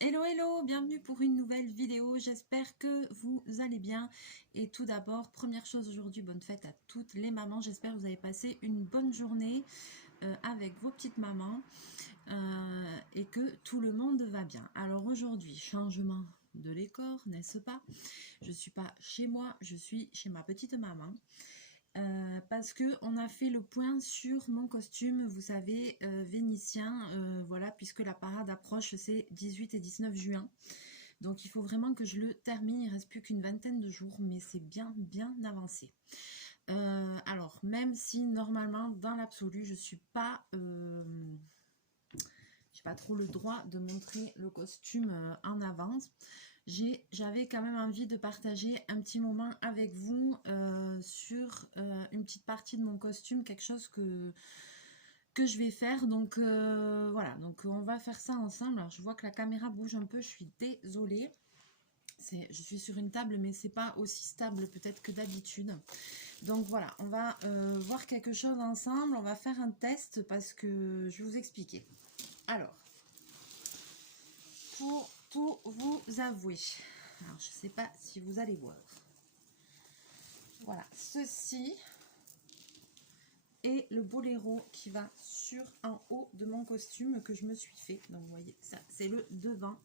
Hello hello, bienvenue pour une nouvelle vidéo, j'espère que vous allez bien. Et tout d'abord, première chose aujourd'hui, bonne fête à toutes les mamans, j'espère que vous avez passé une bonne journée avec vos petites mamans et que tout le monde va bien. Alors aujourd'hui, changement de décor, n'est-ce pas? Je ne suis pas chez moi, je suis chez ma petite maman. Parce que on a fait le point sur mon costume, vous savez, vénitien, voilà, puisque la parade approche, c'est 18 et 19 juin. Donc il faut vraiment que je le termine, il reste plus qu'une vingtaine de jours, mais c'est bien avancé. Alors, même si normalement, dans l'absolu, je suis pas... j'ai pas trop le droit de montrer le costume en avance. J'avais quand même envie de partager un petit moment avec vous sur une petite partie de mon costume, quelque chose que je vais faire. Donc voilà, donc on va faire ça ensemble. Alors je vois que la caméra bouge un peu, je suis désolée. Je suis sur une table, mais c'est pas aussi stable peut-être que d'habitude. Donc voilà, on va voir quelque chose ensemble. On va faire un test parce que je vais vous expliquer. Alors, pour tout vous avouer, alors je sais pas si vous allez voir. Voilà, ceci est le boléro qui va sur en haut de mon costume que je me suis fait. Donc vous voyez, ça c'est le devant.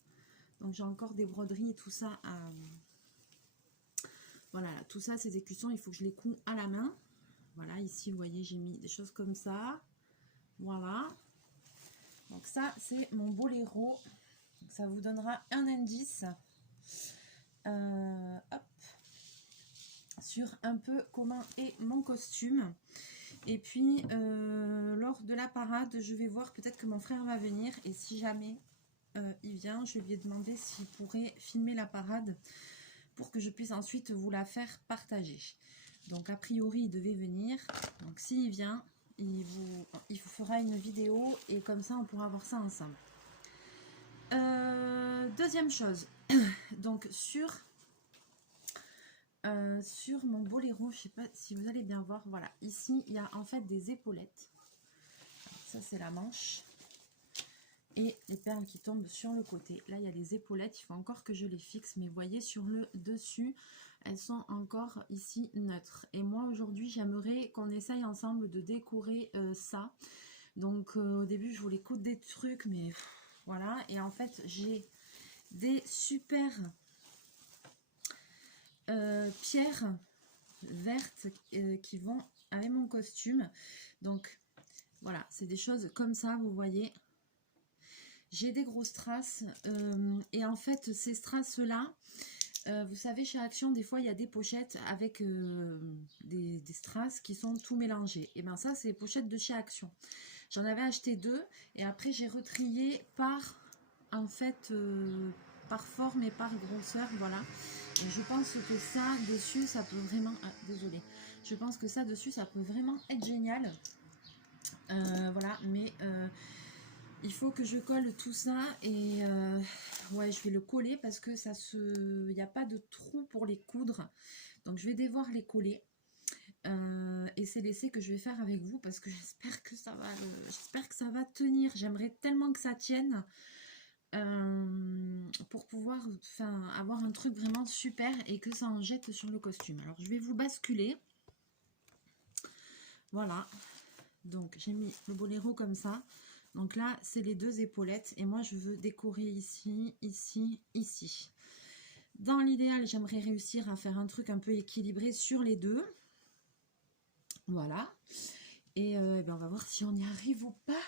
Donc j'ai encore des broderies et tout ça à... Voilà, tout ça, ces écussons, il faut que je les couds à la main. Voilà, ici, vous voyez, j'ai mis des choses comme ça. Voilà. Donc ça, c'est mon boléro. Donc, ça vous donnera un indice. Hop. Sur un peu comment est mon costume. Et puis, lors de la parade, je vais voir, peut-être que mon frère va venir. Et si jamais il vient, je lui ai demandé s'il pourrait filmer la parade pour que je puisse ensuite vous la faire partager. Donc a priori il devait venir, donc s'il vient, il vous fera une vidéo et comme ça on pourra voir ça ensemble. Deuxième chose, donc sur mon boléro, je sais pas si vous allez bien voir, voilà, ici il y a en fait des épaulettes. Alors, ça c'est la manche. Et les perles qui tombent sur le côté. Là, il y a les épaulettes. Il faut encore que je les fixe. Mais vous voyez, sur le dessus, elles sont encore ici neutres. Et moi, aujourd'hui, j'aimerais qu'on essaye ensemble de décorer ça. Donc, au début, je voulais coudre des trucs. Mais voilà. Et en fait, j'ai des super pierres vertes qui vont avec mon costume. Donc, voilà. C'est des choses comme ça, vous voyez. J'ai des grosses strass et en fait ces strass là, vous savez chez Action des fois il y a des pochettes avec des strass qui sont tout mélangés. Et bien ça c'est les pochettes de chez Action. J'en avais acheté deux et après j'ai retrié par en fait par forme et par grosseur, voilà. Et je pense que ça dessus ça peut vraiment, désolé, je pense que ça dessus ça peut vraiment être génial. Voilà, mais il faut que je colle tout ça et ouais, je vais le coller parce que ça se, il n'y a pas de trou pour les coudre, donc je vais devoir les coller. Et c'est l'essai que je vais faire avec vous parce que j'espère que ça va tenir. J'aimerais tellement que ça tienne pour pouvoir avoir un truc vraiment super et que ça en jette sur le costume. Alors je vais vous basculer. Voilà, donc j'ai mis le boléro comme ça. Donc là, c'est les deux épaulettes. Et moi, je veux décorer ici, ici, ici. Dans l'idéal, j'aimerais réussir à faire un truc un peu équilibré sur les deux. Voilà. Et ben on va voir si on y arrive ou pas.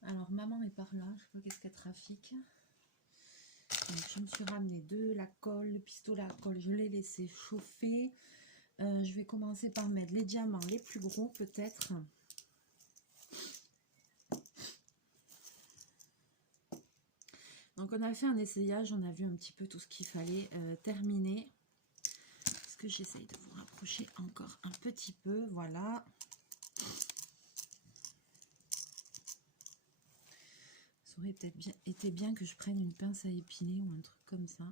Alors, maman est par là. Je sais pas qu'est-ce qu'elle trafique. Donc, je me suis ramené de la colle, le pistolet à colle. Je l'ai laissé chauffer. Je vais commencer par mettre les diamants les plus gros, peut-être. Donc on a fait un essayage, on a vu un petit peu tout ce qu'il fallait terminer. Est-ce que j'essaye de vous rapprocher encore un petit peu, voilà. Ça aurait peut-être été bien que je prenne une pince à épiner ou un truc comme ça.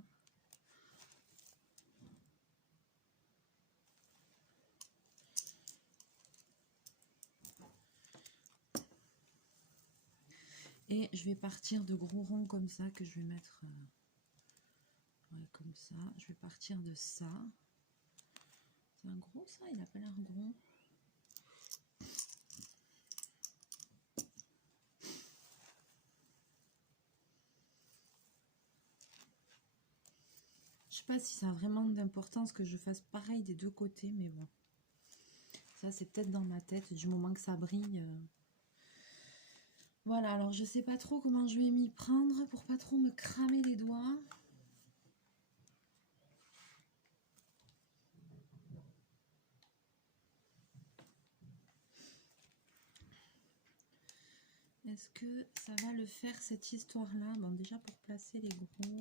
Et je vais partir de gros ronds comme ça, que je vais mettre ouais, comme ça. Je vais partir de ça. C'est un gros ça, il n'a pas l'air gros. Je sais pas si ça a vraiment d'importance que je fasse pareil des deux côtés, mais bon. Ça, c'est peut-être dans ma tête, du moment que ça brille. Voilà, alors je sais pas trop comment je vais m'y prendre pour pas trop me cramer les doigts. Est-ce que ça va le faire, cette histoire-là? Bon, déjà pour placer les gros...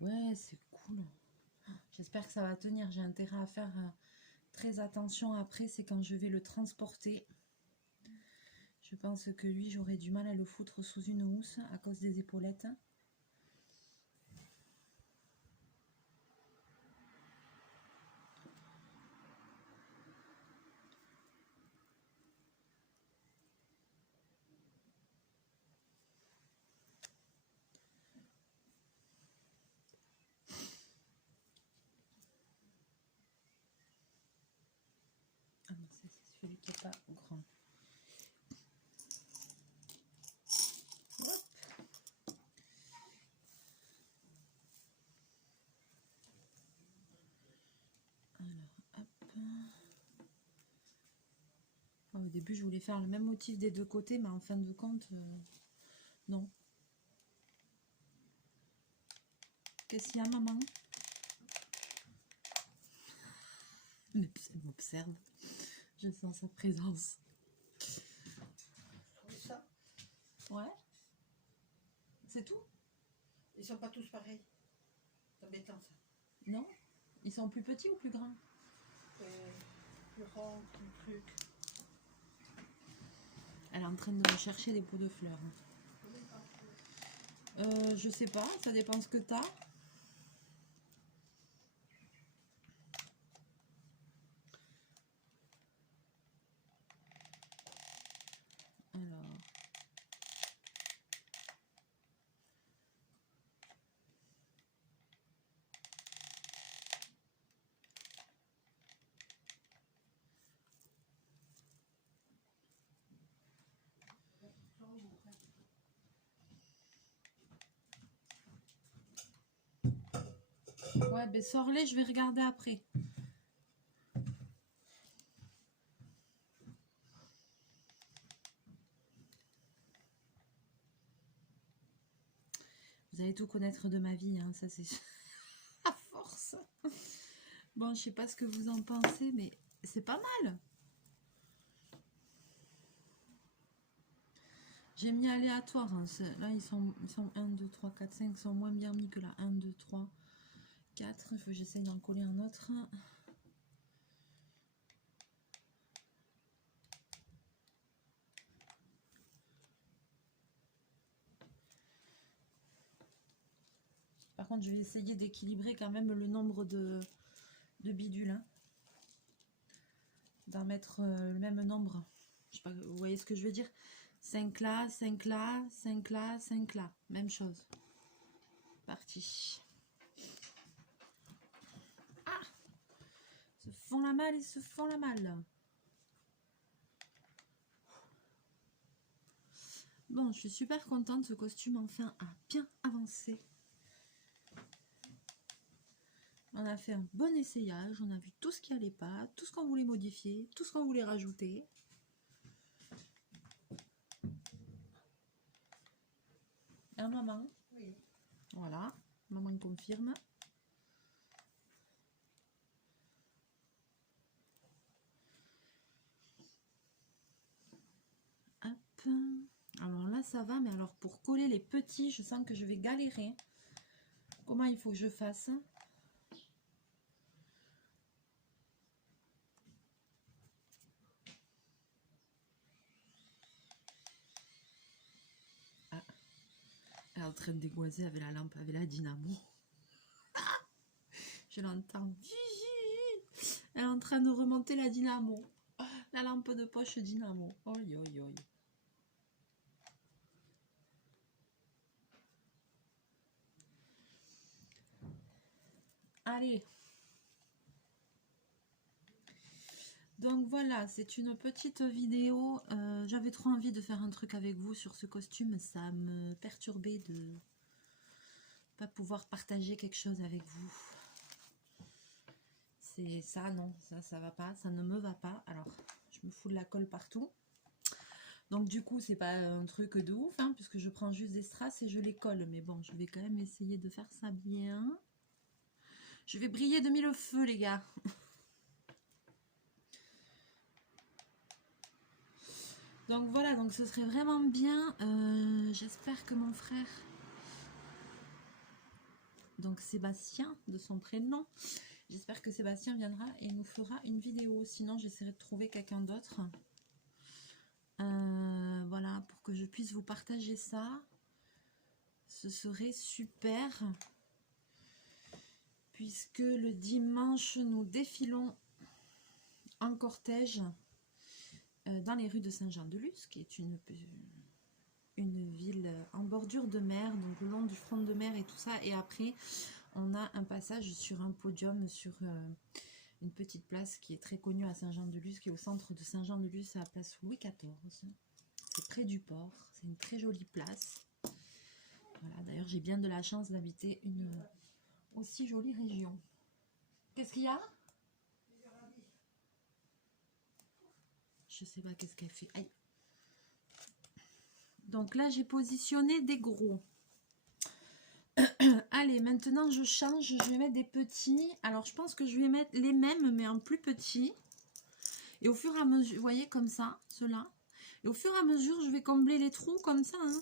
Ouais, c'est cool. J'espère que ça va tenir. J'ai intérêt à faire très attention après. C'est quand je vais le transporter. Je pense que lui, j'aurais du mal à le foutre sous une housse à cause des épaulettes. Ah non, c'est celui qui n'est pas grand. Hop. Alors, hop. Au début, je voulais faire le même motif des deux côtés, mais en fin de compte, non. Qu'est-ce qu'il y a, maman? Elle m'observe. Je sens sa présence. Ça. Ouais. C'est tout? Ils sont pas tous pareils. C'est embêtant ça. Non? Ils sont plus petits ou plus grands? Plus rond, plus truc. Elle est en train de chercher des pots de fleurs. Je sais pas, ça dépend ce que t'as. Alors. Ouais, ben sors-les, je vais regarder après. Vous allez tout connaître de ma vie, hein, ça c'est à force. Bon, je sais pas ce que vous en pensez, mais c'est pas mal. J'ai mis aléatoire. Hein. Là, ils sont 1, 2, 3, 4, 5. Ils sont moins bien mis que là. 1, 2, 3, 4. Il faut que j'essaye d'en coller un autre. Par contre, je vais essayer d'équilibrer quand même le nombre de bidules. Hein. D'en mettre le même nombre. Je sais pas, vous voyez ce que je veux dire? 5 là, 5 là, 5 là, 5 là. Même chose. Parti. Ah! Ils se font la malle, ils se font la malle. Bon, je suis super contente. Ce costume enfin a bien avancé. On a fait un bon essayage. On a vu tout ce qui allait pas, tout ce qu'on voulait modifier, tout ce qu'on voulait rajouter. Hein, maman? Oui. Voilà, maman confirme. Hop. Alors là, ça va, mais alors pour coller les petits, je sens que je vais galérer. Comment il faut que je fasse? Elle est en train de dégoiser avec la lampe, avec la dynamo. Je l'entends. Elle est en train de remonter la dynamo. La lampe de poche dynamo. Oi, oi, oi. Allez. Donc voilà, c'est une petite vidéo. J'avais trop envie de faire un truc avec vous sur ce costume. Ça me perturbait de pas pouvoir partager quelque chose avec vous. C'est ça, non, ça va pas, ça ne me va pas. Alors, je me fous de la colle partout. Donc du coup, c'est pas un truc de ouf, hein, puisque je prends juste des strass et je les colle. Mais bon, je vais quand même essayer de faire ça bien. Je vais briller de mille feux, les gars. Donc voilà, donc ce serait vraiment bien. J'espère que mon frère, donc Sébastien de son prénom, j'espère que Sébastien viendra et nous fera une vidéo. Sinon, j'essaierai de trouver quelqu'un d'autre. Voilà, pour que je puisse vous partager ça. Ce serait super. Puisque le dimanche, nous défilons en cortège dans les rues de Saint-Jean-de-Luz, qui est une ville en bordure de mer, donc le long du front de mer et tout ça. Et après, on a un passage sur un podium, sur une petite place qui est très connue à Saint-Jean-de-Luz, qui est au centre de Saint-Jean-de-Luz, à la place Louis XIV. C'est près du port, c'est une très jolie place. Voilà, d'ailleurs, j'ai bien de la chance d'habiter une aussi jolie région. Qu'est-ce qu'il y a? Je sais pas qu'est-ce qu'elle fait. Aïe. Donc là, j'ai positionné des gros. Allez, maintenant, je change. Je vais mettre des petits. Alors, je pense que je vais mettre les mêmes, mais en plus petit. Et au fur et à mesure, vous voyez, comme ça, ceux-là. Et au fur et à mesure, je vais combler les trous comme ça. Hein.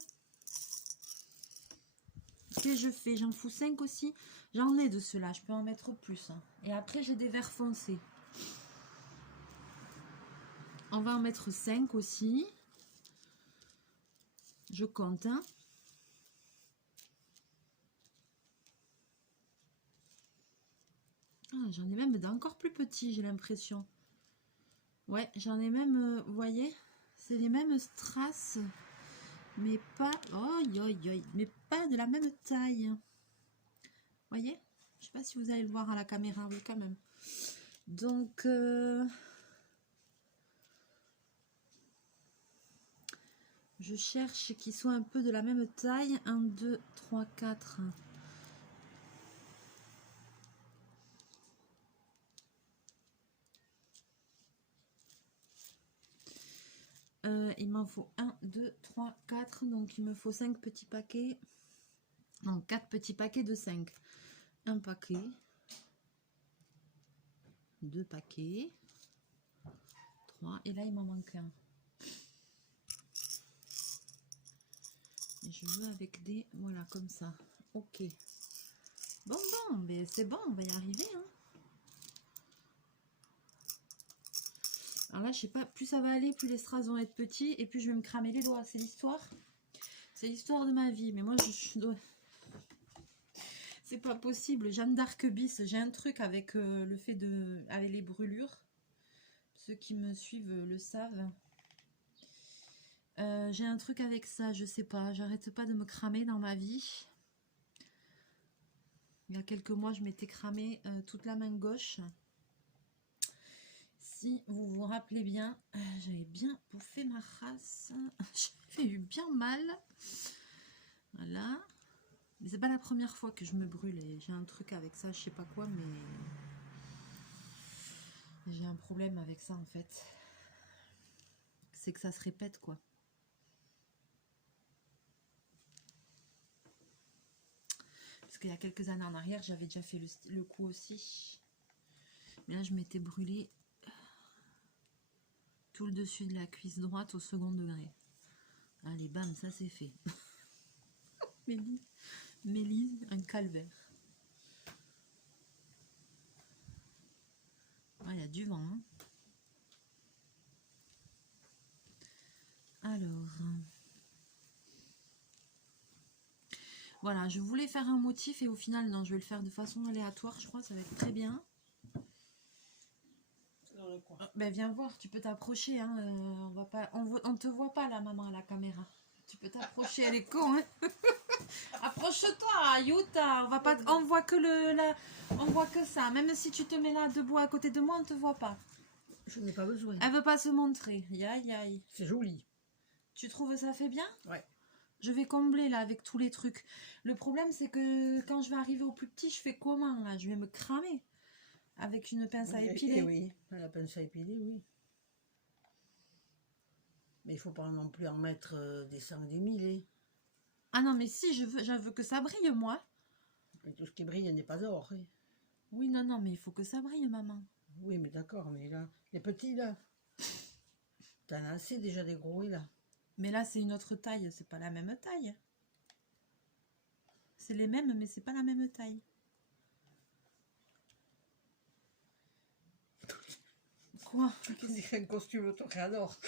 Que je fais, j'en fous 5 aussi. J'en ai de ceux-là, je peux en mettre plus. Hein. Et après, j'ai des verts foncés. On va en mettre 5 aussi. Je compte. Hein. Ah, j'en ai même d'encore plus petits, j'ai l'impression. Ouais, j'en ai même, vous voyez, c'est les mêmes strass, mais pas, mais pas de la même taille. Vous voyez, je sais pas si vous allez le voir à la caméra, oui quand même. Donc, je cherche qu'ils soient un peu de la même taille. 1, 2, 3, 4. Il m'en faut 1, 2, 3, 4. Donc, il me faut 5 petits paquets. Non, 4 petits paquets de 5. Un paquet. 2 paquets. 3. Et là, il m'en manque un. Et je veux avec des... Voilà, comme ça. Ok. Bon, mais c'est bon, on va y arriver. Hein. Alors là, je sais pas, plus ça va aller, plus les strass vont être petits. Et plus je vais me cramer les doigts. C'est l'histoire. C'est l'histoire de ma vie. Mais moi, je dois... C'est pas possible. Jeanne d'Arc bis. J'ai un truc avec le fait de... Avec les brûlures. Ceux qui me suivent le savent. J'ai un truc avec ça, je sais pas. J'arrête pas de me cramer dans ma vie. Il y a quelques mois, je m'étais cramé toute la main gauche. Si vous vous rappelez bien, j'avais bien bouffé ma race. J'avais eu bien mal. Voilà. Mais c'est pas la première fois que je me brûle. J'ai un truc avec ça, je sais pas quoi, mais j'ai un problème avec ça en fait. C'est que ça se répète quoi. Parce qu'il y a quelques années en arrière, j'avais déjà fait le coup aussi. Mais là, je m'étais brûlée tout le dessus de la cuisse droite au second degré. Allez, bam, ça c'est fait. Mélie, un calvaire. Ah, il y a du vent. Hein. Alors, Voilà, je voulais faire un motif et au final, non, je vais le faire de façon aléatoire, je crois, ça va être très bien. Dans le coin. Ben viens voir, tu peux t'approcher, hein, on va pas, on te voit pas la maman à la caméra. Tu peux t'approcher, elle est con, hein. Approche-toi, Yuta, on voit que on voit que ça. Même si tu te mets là debout à côté de moi, on te voit pas. Je n'ai pas besoin. Elle veut pas se montrer. Aïe aïe. C'est joli. Tu trouves ça fait bien? Ouais. Je vais combler là avec tous les trucs. Le problème c'est que quand je vais arriver au plus petit, je fais comment là? Je vais me cramer avec une pince à épiler. Oui, la pince à épiler, oui. Mais il faut pas non plus en mettre des 100 des 1000. Hein. Ah non mais si, je veux que ça brille moi. Et tout ce qui brille n'est pas or. Hein. Oui non non mais il faut que ça brille maman. Oui mais d'accord, mais là, les petits là, t'en as assez déjà des gros et là. Mais là c'est une autre taille, c'est pas la même taille. C'est les mêmes mais c'est pas la même taille. Quoi? On dirait un costume autoréador.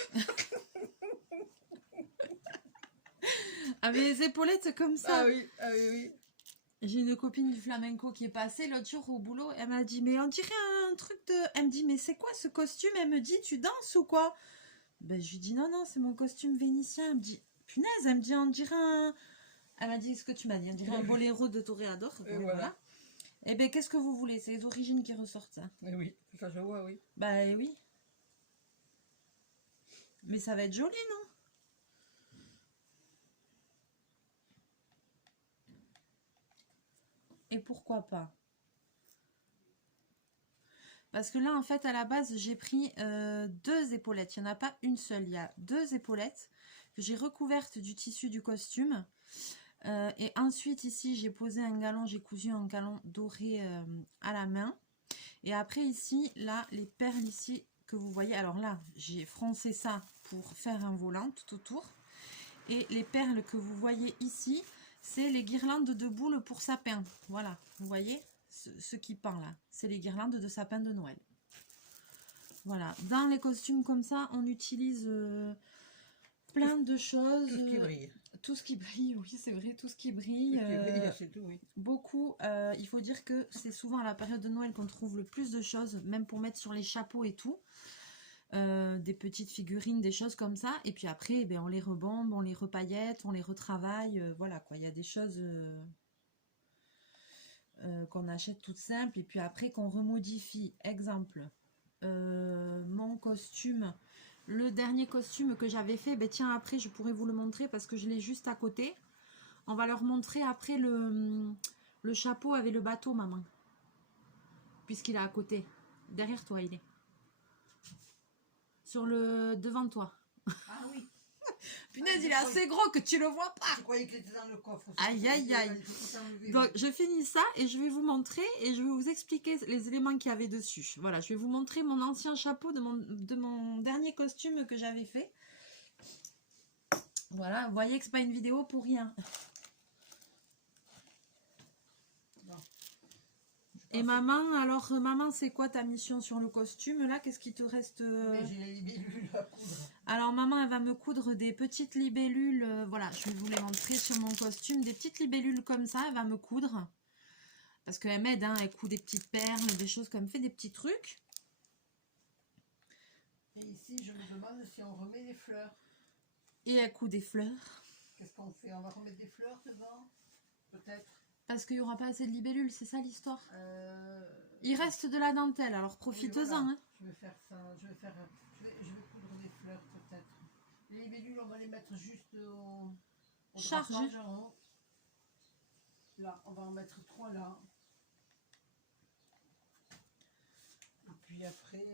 Avec les épaulettes comme ça. Ah oui, oui. J'ai une copine du flamenco qui est passée l'autre jour au boulot. Elle m'a dit, mais on dirait un truc de... Elle me dit, mais c'est quoi ce costume? Elle me dit, tu danses ou quoi? Ben, je lui dis, non, non, c'est mon costume vénitien. Elle me dit, punaise, elle me dit, on dirait un... Elle m'a dit ce que tu m'as dit, on dirait un boléro de toréador. Et voilà. Et ben, qu'est-ce que vous voulez? C'est les origines qui ressortent, ça. Et oui, ça je vois, oui. Bah oui. Mais ça va être joli, non? Et pourquoi pas? Parce que là, en fait, à la base, j'ai pris 2 épaulettes. Il n'y en a pas une seule. Il y a 2 épaulettes que j'ai recouvertes du tissu du costume. Et ensuite, ici, j'ai posé un galon. J'ai cousu un galon doré à la main. Et après, ici, là, les perles ici que vous voyez. Alors là, j'ai froncé ça pour faire un volant tout autour. Et les perles que vous voyez ici, c'est les guirlandes de boules pour sapin. Voilà, vous voyez ce qui pend là, c'est les guirlandes de sapin de Noël. Voilà, dans les costumes comme ça, on utilise plein de choses. Tout ce qui brille. Tout ce qui brille, oui, c'est vrai, tout ce qui brille. C'est tout, oui. Beaucoup, il faut dire que c'est souvent à la période de Noël qu'on trouve le plus de choses, même pour mettre sur les chapeaux et tout. Des petites figurines, des choses comme ça. Et puis après, eh bien, on les rebombe, on les repaillette, on les retravaille. Voilà quoi, il y a des choses... qu'on achète toutes simples et puis après qu'on remodifie. Exemple, mon costume, le dernier costume que j'avais fait, ben tiens, après je pourrais vous le montrer parce que je l'ai juste à côté. On va leur montrer après le chapeau avec le bateau, maman, puisqu'il est à côté, derrière toi il est sur le devant de toi. Ah oui. Punaise, il est assez gros que tu le vois pas. Je croyais qu'il était dans le coffre. Aïe, aïe, aïe. Donc, je finis ça et je vais vous montrer et je vais vous expliquer les éléments qu'il y avait dessus. Voilà, je vais vous montrer mon ancien chapeau de mon dernier costume que j'avais fait. Voilà, vous voyez que c'est pas une vidéo pour rien. Et maman, alors maman, c'est quoi ta mission sur le costume là? Qu'est-ce qui te reste? J'ai les libellules à coudre. Alors maman, elle va me coudre des petites libellules. Voilà, je vais vous les montrer sur mon costume. Des petites libellules comme ça, elle va me coudre. Parce qu'elle m'aide, hein, elle coud des petites perles, des choses comme fait, des petits trucs. Et ici, je me demande si on remet des fleurs. Et elle coud des fleurs. Qu'est-ce qu'on fait? On va remettre des fleurs devant? Peut-être. Parce qu'il n'y aura pas assez de libellules, c'est ça l'histoire. Il reste de la dentelle, alors profite-en. Oui, voilà. Hein. Je vais faire ça, je vais coudre des fleurs peut-être. Les libellules, on va les mettre juste au Chargé. drapage en haut. Là, on va en mettre 3 là. Et puis après...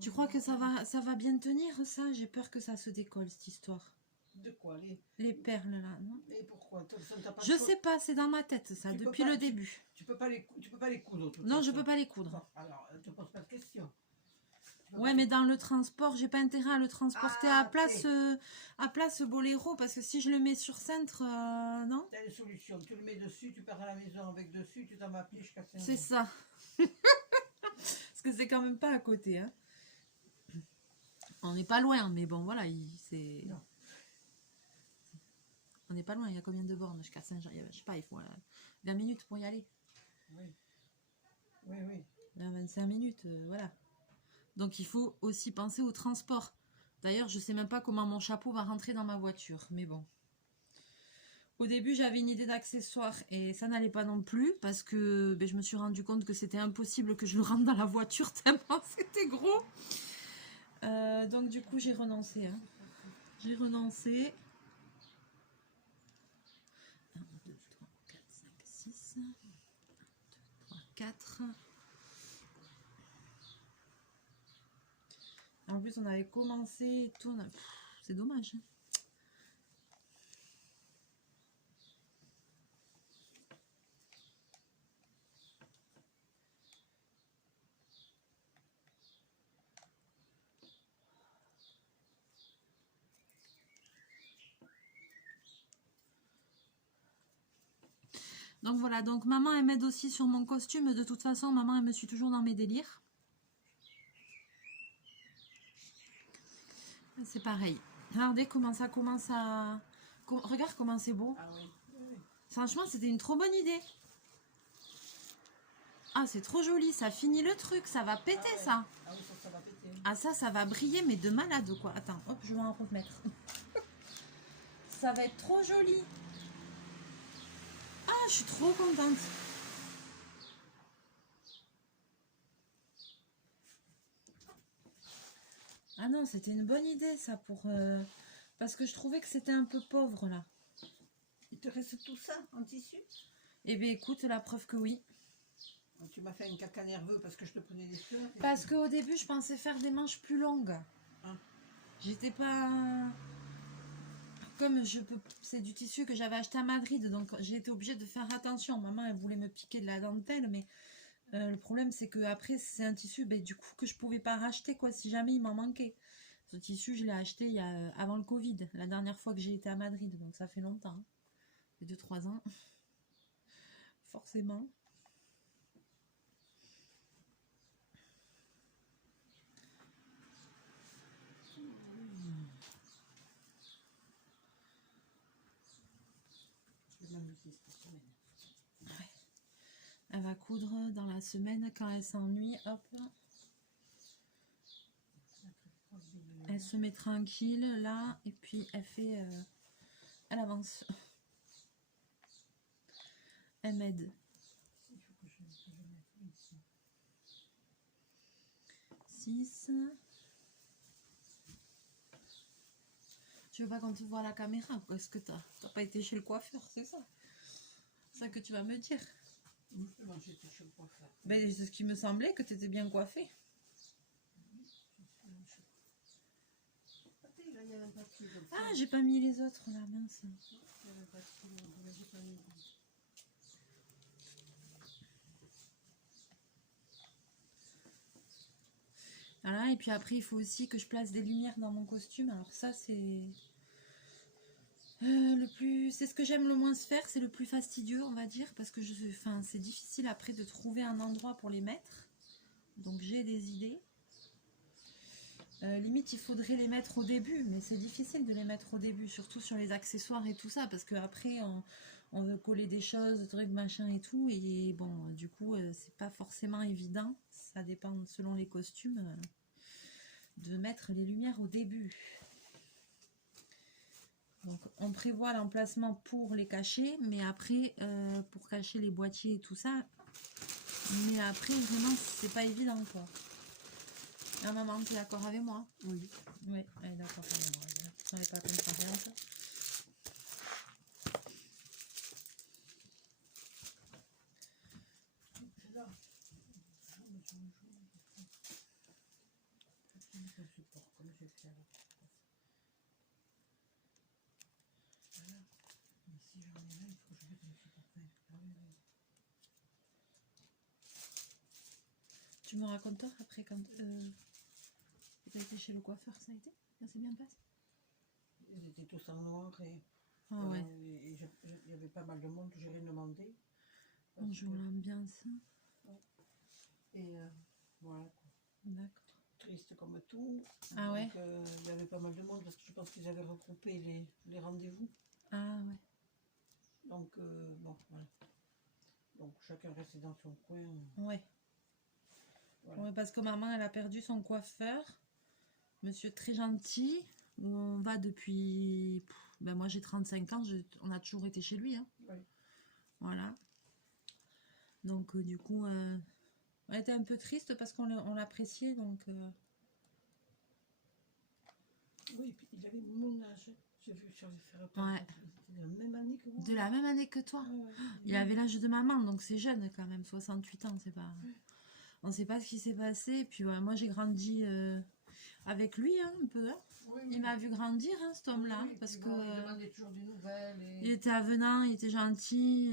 Tu crois que ça va bien tenir ça? J'ai peur que ça se décolle cette histoire. De quoi les perles là, non? Et pourquoi? Je sais pas, c'est dans ma tête ça, depuis le début. Tu peux pas les coudre. Non, je peux pas les coudre. Bon, alors, ne te pose pas de questions. Ouais, mais dans le transport, j'ai pas intérêt à le transporter à place Boléro, parce que si je le mets sur Cintre, non? T'as une solution, tu le mets dessus, tu pars à la maison avec dessus, tu t'en vas à pied jusqu'à 5 C'est ça. Parce que c'est quand même pas à côté, hein. On n'est pas loin, mais bon, voilà, c'est... on n'est pas loin. Il y a combien de bornes jusqu'à Saint-Jean? Je sais pas, il faut 20 minutes pour y aller. Oui. Oui. 25 minutes, voilà. Donc il faut aussi penser au transport. D'ailleurs, je sais même pas comment mon chapeau va rentrer dans ma voiture, mais bon. Au début, j'avais une idée d'accessoire et ça n'allait pas non plus parce que je me suis rendu compte que c'était impossible que je le rentre dans la voiture tellement c'était gros. Donc du coup, j'ai renoncé. Hein. J'ai renoncé. 1, 2, 3, 4, 5, 6. 1, 2, 3, 4. En plus, on avait commencé et tout. C'est dommage. Hein. Donc voilà, donc maman elle m'aide aussi sur mon costume. De toute façon, maman elle me suit toujours dans mes délires. C'est pareil. Regardez comment ça commence à... Regarde comment c'est beau. Ah oui. Franchement, c'était une trop bonne idée. Ah, c'est trop joli. Ça finit le truc. Ça va péter, ouais. ça. Ah oui, ça va péter. Ah, ça va briller, mais de malade, quoi. Attends, hop, je vais en remettre. Ça va être trop joli. Ah, je suis trop contente. Ah non, c'était une bonne idée, ça, pour... Parce que je trouvais que c'était un peu pauvre, là. Il te reste tout ça en tissu? Eh bien, écoute, la preuve que oui. Tu m'as fait un caca nerveux parce que je te prenais des fleurs. Parce qu'au début, je pensais faire des manches plus longues. Hein? J'étais pas... Comme je peux... C'est du tissu que j'avais acheté à Madrid, donc j'ai été obligée de faire attention. Maman, elle voulait me piquer de la dentelle, mais le problème, c'est que après c'est un tissu, du coup, que je pouvais pas racheter, quoi, si jamais il m'en manquait. Ce tissu, je l'ai acheté avant le Covid, la dernière fois que j'ai été à Madrid, donc ça fait longtemps. Ça fait 2-3 ans. Forcément. Ouais. Elle va coudre dans la semaine quand elle s'ennuie, hop. Elle se met tranquille là et puis elle fait... elle avance. Elle m'aide. 6. Tu veux pas qu'on te voit à la caméra? Est-ce que t'as pas été chez le coiffeur, c'est ça? C'est ça que tu vas me dire. Justement, j'étais chez le coiffeur. C'est ce qui me semblait, que tu étais bien coiffée. Ah, j'ai pas mis les autres là, mince. Voilà, et puis après, il faut aussi que je place des lumières dans mon costume. Alors ça, c'est le plus... C'est ce que j'aime le moins se faire, c'est le plus fastidieux, on va dire, parce que c'est difficile après de trouver un endroit pour les mettre. Donc j'ai des idées. Limite, il faudrait les mettre au début, mais c'est difficile de les mettre au début, surtout sur les accessoires et tout ça, parce qu'après, on veut coller des choses, trucs, machin et tout, et bon, du coup, c'est pas forcément évident, ça dépend selon les costumes, de mettre les lumières au début. Donc, on prévoit l'emplacement pour les cacher, mais après, pour cacher les boîtiers et tout ça, mais après, vraiment, c'est pas évident, quoi. Ah, maman, tu es d'accord avec moi? Oui. Oui, elle est d'accord avec moi. On n'est pas comme ça. Tu me raconteras après quand tu as été chez le coiffeur, ça a été? Ça s'est bien passé? Ils étaient tous en noir et ouais. Il y avait pas mal de monde, j'ai rien demandé. On joue l'ambiance. Ouais. Et voilà quoi. D'accord. Triste comme tout. Ah ouais. Il y avait pas mal de monde parce que je pense qu'ils avaient regroupé les rendez-vous. Ah ouais. Donc, bon, voilà. Donc, chacun reste dans son coin. Ouais. Voilà. Ouais, parce que maman, elle a perdu son coiffeur. Monsieur très gentil, où on va depuis... Ben moi, j'ai 35 ans, on a toujours été chez lui. Hein. Oui. Voilà. Donc, du coup, on était un peu triste parce qu'on l'appréciait. Donc, Oui, puis il avait mon âge. J'ai vu sur les faire ouais. C'était de la même année que moi. De la même année que toi. Ouais, ouais. Il avait l'âge de maman, donc c'est jeune quand même, 68 ans, c'est pas... On sait pas ce qui s'est passé. Et puis ouais, moi j'ai grandi avec lui hein, un peu. Hein. Oui, Il m'a vu grandir, hein, cet homme-là. Oui, parce puis que bon, il demandait toujours des nouvelles. il était avenant, il était gentil.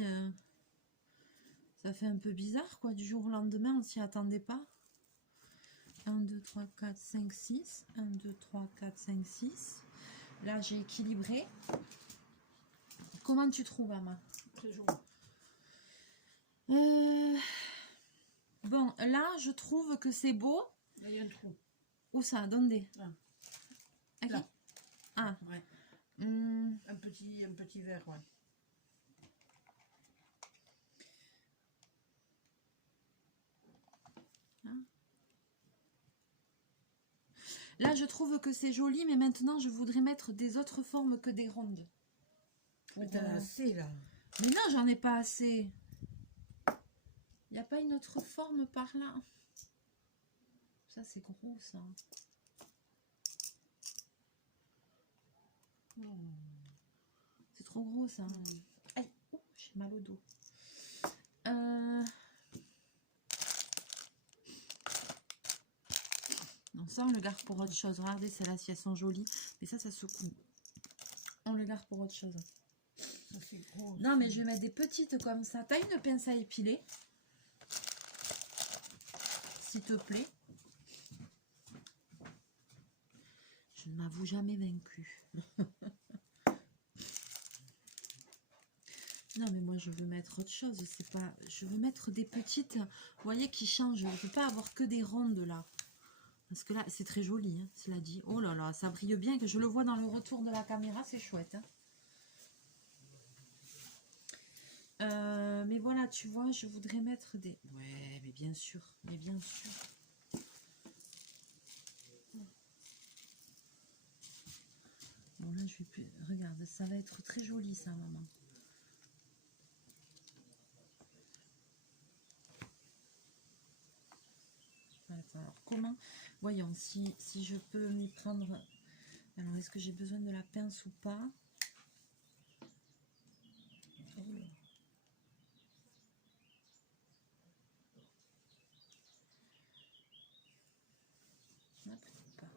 Ça fait un peu bizarre, quoi. Du jour au lendemain, on s'y attendait pas. 1, 2, 3, 4, 5, 6. 1, 2, 3, 4, 5, 6. Là, j'ai équilibré. Comment tu trouves, Ama? Très joli. Bon, là, je trouve que c'est beau. Là, il y a un trou. Où ça? Donde? Ah. Aquí? Là. Ah. Ouais. Hmm. Un petit verre, ouais. Là, je trouve que c'est joli, mais maintenant, je voudrais mettre des autres formes que des rondes. Mais t'en as assez, là. Mais non, j'en ai pas assez. Il n'y a pas une autre forme par là? Ça, c'est gros, ça. C'est trop gros, ça. Aïe, oh, j'ai mal au dos. Non, ça, on le garde pour autre chose. Regardez, celles-là, si elles sont jolies. Mais ça secoue. On le garde pour autre chose. Ça, c'est gros. Non, mais je vais mettre des petites comme ça. T'as une pince à épiler? S'il te plaît. Je ne m'avoue jamais vaincue. Non, mais moi, je veux mettre autre chose. C'est pas... Je veux mettre des petites, vous voyez, qui changent. Je ne veux pas avoir que des rondes, là. Parce que là, c'est très joli, hein, cela dit. Oh là là, ça brille bien, que je le vois dans le retour de la caméra. C'est chouette. Hein. Mais voilà, tu vois, je voudrais mettre des... Ouais, mais bien sûr. Mais bien sûr. Bon, là, je vais plus... Regarde, ça va être très joli, ça, maman. Alors, comment... Voyons, si je peux m'y prendre... Alors, est-ce que j'ai besoin de la pince ou pas? Ah, peut-être pas.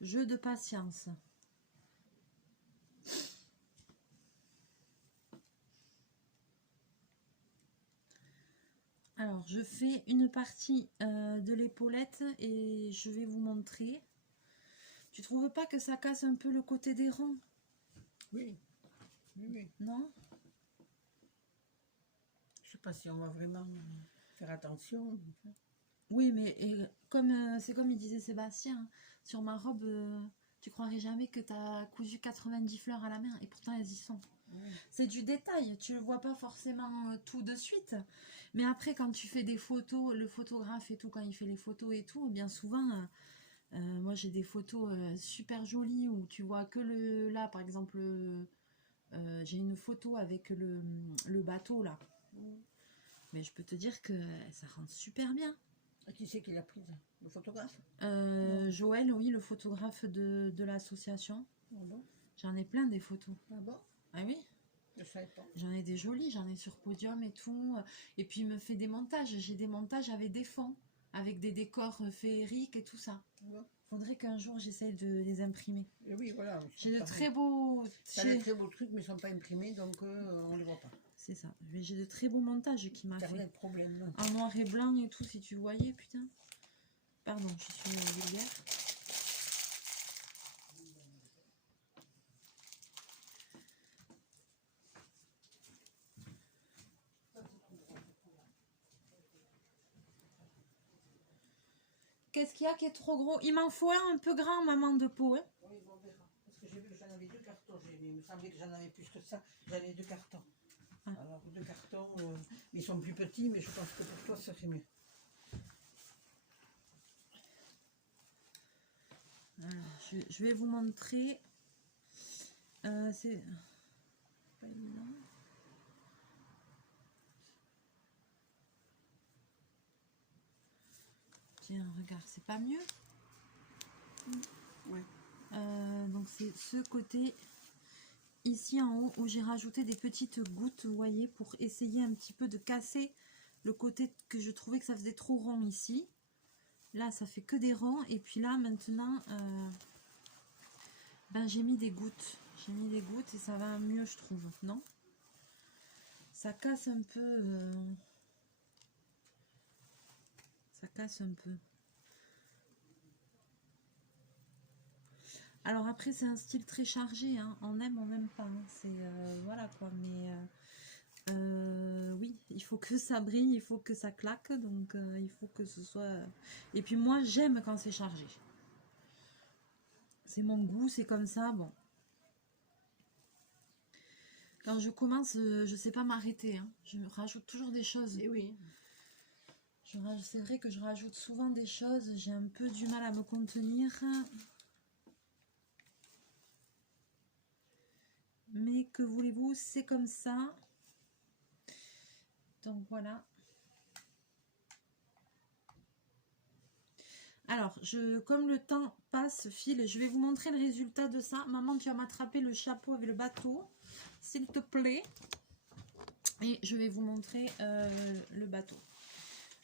Jeu de patience. Alors, je fais une partie de l'épaulette et je vais vous montrer. Tu trouves pas que ça casse un peu le côté des ronds? Oui. Oui, oui. Non? Je sais pas si on va vraiment faire attention. Oui, mais comme c'est comme il disait Sébastien, hein, sur ma robe, tu croirais jamais que tu as cousu 90 fleurs à la main et pourtant elles y sont. Oui. C'est du détail, tu ne vois pas forcément tout de suite. Mais après, quand tu fais des photos, le photographe et tout, quand il fait les photos et tout, bien souvent, moi j'ai des photos super jolies où tu vois que là, par exemple, j'ai une photo avec le bateau là. Mais je peux te dire que ça rend super bien. Et qui c'est qui l'a prise? Le photographe? Joël, oui, le photographe de l'association. Ah bon? J'en ai plein des photos. Ah bon? Ah oui? Je savais pas. J'en ai des jolies, j'en ai sur podium et tout. Et puis il me fait des montages. J'ai des montages avec des fonds, avec des décors féeriques et tout ça. Ah bon? Faudrait qu'un jour j'essaye de les imprimer. Et oui, voilà. J'ai de très beaux... Ça a de très beaux trucs, mais ils sont pas imprimés, donc on les voit pas. C'est ça. Mais j'ai de très beaux montages qui m'a fait. Internet problème. En noir et blanc et tout, si tu voyais, putain. Pardon, je suis vulgaire. Qu'est-ce qu'il y a qui est trop gros? Il m'en faut un peu grand, maman de peau. Hein. Oui, bon, on verra. Parce que j'ai vu que j'en avais 2 cartons. Il me semblait que j'en avais plus que ça. J'en ai 2 cartons. Ah. Alors, 2 cartons, ils sont plus petits, mais je pense que pour toi, ça serait mieux. Alors, je vais vous montrer. C'est pas évident. Tiens, regarde, c'est pas mieux. Ouais. Donc c'est ce côté ici en haut où j'ai rajouté des petites gouttes, vous voyez, pour essayer un petit peu de casser le côté que je trouvais que ça faisait trop rond ici. Là, ça fait que des ronds. Et puis là, maintenant, ben, j'ai mis des gouttes. J'ai mis des gouttes et ça va mieux, je trouve. Non? Ça casse un peu. Ça casse un peu. Alors après, c'est un style très chargé. Hein. On aime, on n'aime pas. Hein. C'est voilà quoi. Mais oui, il faut que ça brille, il faut que ça claque. Donc il faut que ce soit. Et puis moi, j'aime quand c'est chargé. C'est mon goût, c'est comme ça. Bon. Quand je commence, je sais pas m'arrêter. Hein. Je rajoute toujours des choses. Et oui. C'est vrai que je rajoute souvent des choses. J'ai un peu du mal à me contenir. Mais que voulez-vous, c'est comme ça. Donc voilà. Alors, comme le temps passe, file, je vais vous montrer le résultat de ça. Maman, tu vas m'attraper le chapeau avec le bateau, s'il te plaît. Et je vais vous montrer le bateau.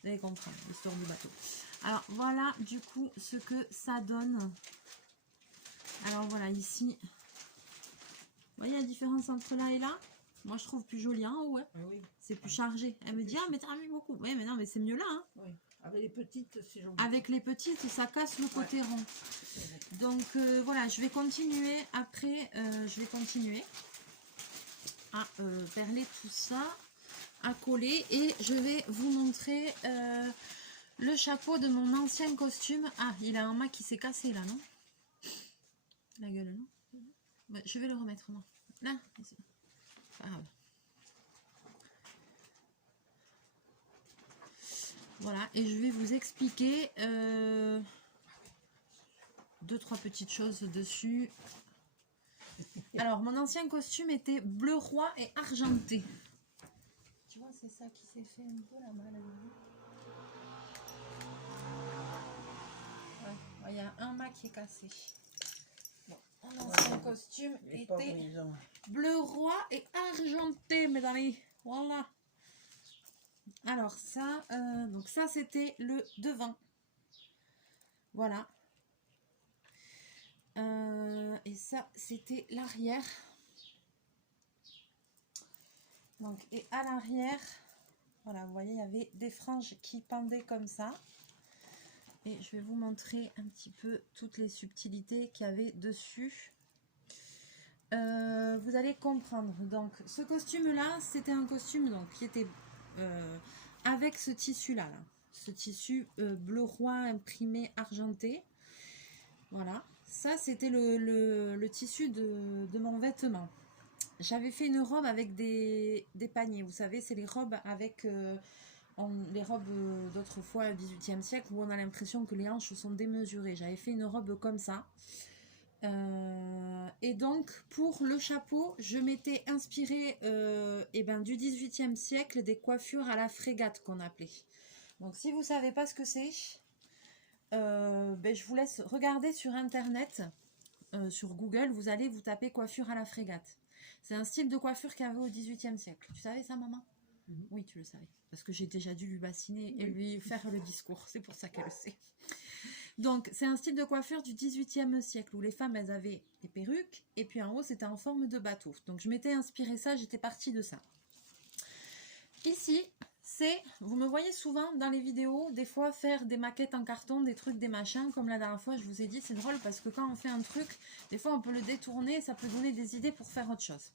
Vous allez comprendre l'histoire du bateau. Alors, voilà du coup ce que ça donne. Alors, voilà, ici. Vous voyez la différence entre là et là? Moi, je trouve plus joli en haut. Hein. Oui. C'est plus chargé. Elle me dit, ah, mais t'as mis beaucoup. Oui, mais non, mais c'est mieux là. Hein. Oui. Avec les petites, c'est joli. Avec les petites, ça casse le côté rond. Donc, voilà, je vais continuer. Après, je vais continuer à perler tout ça, à coller. Et je vais vous montrer le chapeau de mon ancien costume. Ah, il a un mât qui s'est cassé là, non? La gueule, non? Ouais, je vais le remettre, moi. Là, ici. Pas grave. Voilà, et je vais vous expliquer 2-3 petites choses dessus. Alors, mon ancien costume était bleu roi et argenté. Tu vois, c'est ça qui s'est fait un peu là-bas. Ouais, il y a un mât qui est cassé. Bon, mon ancien costume était bleu roi et argenté, mes amis. Voilà. Alors ça, donc ça c'était le devant. Voilà. Et ça c'était l'arrière. Donc et à l'arrière, voilà, vous voyez, il y avait des franges qui pendaient comme ça. Et je vais vous montrer un petit peu toutes les subtilités qu'il y avait dessus. Vous allez comprendre. Donc ce costume là, c'était un costume donc qui était avec ce tissu là, ce tissu bleu roi imprimé argenté. Voilà, ça c'était le tissu de mon vêtement. J'avais fait une robe avec des paniers, vous savez, c'est les robes avec les robes d'autrefois, 18e siècle, où on a l'impression que les hanches sont démesurées. J'avais fait une robe comme ça. Et donc pour le chapeau, je m'étais inspirée du 18e siècle, des coiffures à la frégate qu'on appelait. Donc si vous savez pas ce que c'est, je vous laisse regarder sur internet, sur Google, vous allez vous taper coiffure à la frégate. C'est un style de coiffure qu'il y avait au 18e siècle. Tu savais ça, maman? Oui, tu le savais, parce que j'ai déjà dû lui bassiner et lui faire le discours, c'est pour ça qu'elle le sait. Donc, c'est un style de coiffure du 18e siècle où les femmes, elles avaient des perruques et puis en haut, c'était en forme de bateau. Donc, je m'étais inspirée ça, j'étais partie de ça. Ici, c'est, vous me voyez souvent dans les vidéos, des fois faire des maquettes en carton, des trucs, des machins, comme la dernière fois je vous ai dit, c'est drôle parce que quand on fait un truc, des fois on peut le détourner, ça peut donner des idées pour faire autre chose.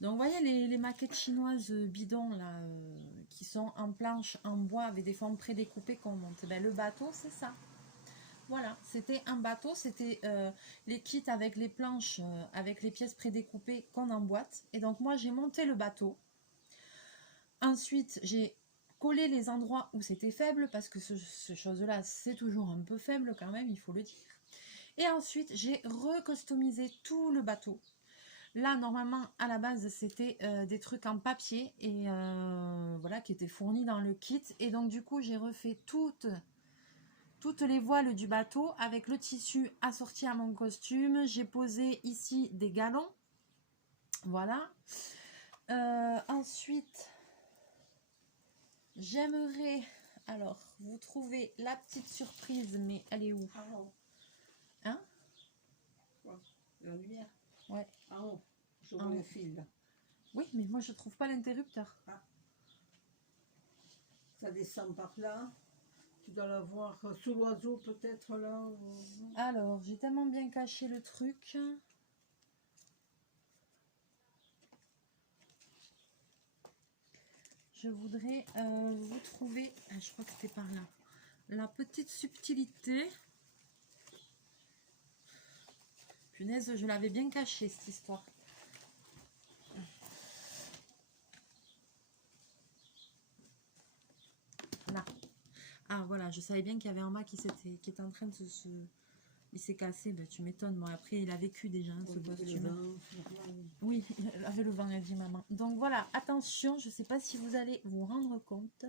Donc vous voyez les maquettes chinoises bidons là, qui sont en planche, en bois, avec des formes prédécoupées qu'on monte. Ben, le bateau c'est ça. Voilà, c'était un bateau, c'était les kits avec les planches, avec les pièces prédécoupées qu'on emboîte. Et donc moi j'ai monté le bateau. Ensuite j'ai collé les endroits où c'était faible, parce que ce chose-là c'est toujours un peu faible quand même, il faut le dire. Et ensuite j'ai recustomisé tout le bateau. Là, normalement, à la base, c'était des trucs en papier et voilà, qui étaient fournis dans le kit. Et donc, du coup, j'ai refait toutes les voiles du bateau avec le tissu assorti à mon costume. J'ai posé ici des galons. Voilà. Ensuite, j'aimerais, alors, vous trouver la petite surprise, mais elle est où? Ah bon. Hein? Quoi? La lumière? Ouais. Ah bon. Je vois le fil là. Oui, mais moi, je trouve pas l'interrupteur. Ah. Ça descend par là. Tu dois la voir sous l'oiseau peut-être là. Alors, j'ai tellement bien caché le truc. Je voudrais vous trouver, je crois que c'était par là, la petite subtilité. Punaise, je l'avais bien caché cette histoire. Là. Ah voilà, je savais bien qu'il y avait un mât qui était en train de se... Il s'est cassé, ben, tu m'étonnes. Moi, après, il a vécu déjà, ce costume. Oui, il avait le vent, a dit maman. Donc voilà, attention, je ne sais pas si vous allez vous rendre compte.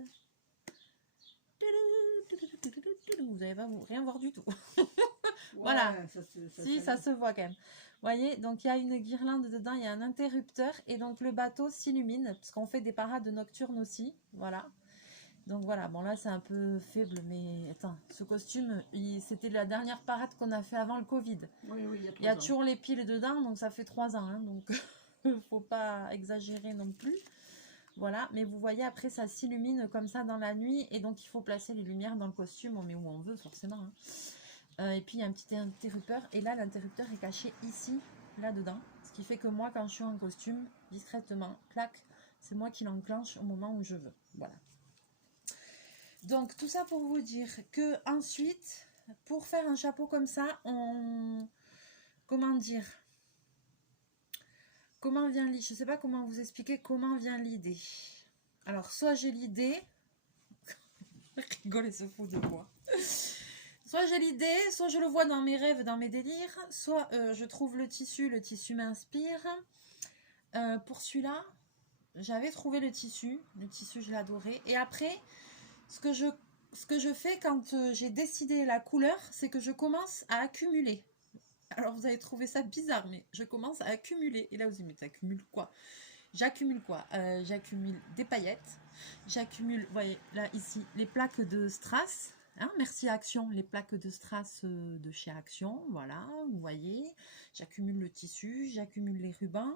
Vous n'allez pas rien voir du tout. Voilà, ouais, ça se voit quand même. Vous voyez, donc il y a une guirlande dedans, il y a un interrupteur. Et donc le bateau s'illumine, parce qu'on fait des parades nocturnes aussi. Voilà. Donc voilà, bon là c'est un peu faible, mais attends, ce costume, c'était la dernière parade qu'on a fait avant le Covid. Oui, il y a toujours les piles dedans, donc ça fait 3 ans, hein, donc faut pas exagérer non plus. Voilà, mais vous voyez après ça s'illumine comme ça dans la nuit, et donc il faut placer les lumières dans le costume, on met où on veut forcément. Hein. Et puis il y a un petit interrupteur, et là l'interrupteur est caché ici, là-dedans, ce qui fait que moi quand je suis en costume, discrètement, clac, c'est moi qui l'enclenche au moment où je veux. Voilà. Donc tout ça pour vous dire que ensuite, pour faire un chapeau comme ça, comment dire, comment vient l'idée? Je sais pas comment vous expliquer comment vient l'idée. Alors soit j'ai l'idée, rigole et se fout de moi. Soit j'ai l'idée, soit je le vois dans mes rêves, dans mes délires, soit je trouve le tissu m'inspire. Pour celui-là, j'avais trouvé le tissu je l'adorais. Et après, ce que je fais quand j'ai décidé la couleur, c'est que je commence à accumuler. Alors vous allez trouver ça bizarre, mais je commence à accumuler. Et là vous dites, mais tu accumules quoi? J'accumule quoi? J'accumule des paillettes. J'accumule, vous voyez, là ici, les plaques de strass. Hein, merci Action, les plaques de strass de chez Action. Voilà, vous voyez. J'accumule le tissu, j'accumule les rubans.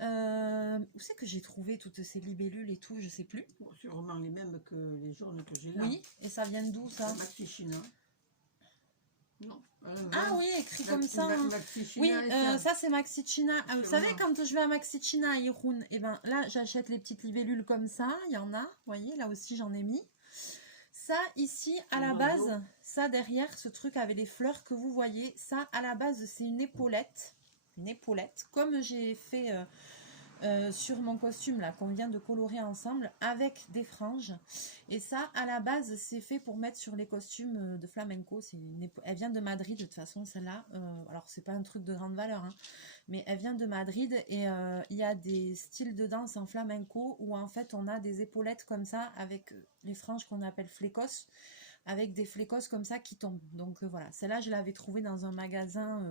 Où c'est que j'ai trouvé toutes ces libellules et tout, je sais plus. Bon, sûrement les mêmes que les jaunes que j'ai là. Oui, et ça vient d'où ça? Maxi China. Non. Ah oui, écrit comme ça. Maxi China, oui, ça c'est Maxi China. Vous savez, quand je vais à Maxi China à Irun, et ben là j'achète les petites libellules comme ça. Il y en a, vous voyez, là aussi j'en ai mis. Ça ici à la base, ça derrière, ce truc avec les fleurs que vous voyez, ça à la base c'est une épaulette. Une épaulette, comme j'ai fait sur mon costume là qu'on vient de colorer ensemble avec des franges. Et ça à la base c'est fait pour mettre sur les costumes de flamenco. Elle vient de Madrid de toute façon celle-là. Alors c'est pas un truc de grande valeur, hein, mais elle vient de Madrid et il y a des styles de danse en flamenco où en fait on a des épaulettes comme ça avec les franges qu'on appelle flécos, avec des flécos comme ça qui tombent. Donc voilà, celle-là je l'avais trouvée dans un magasin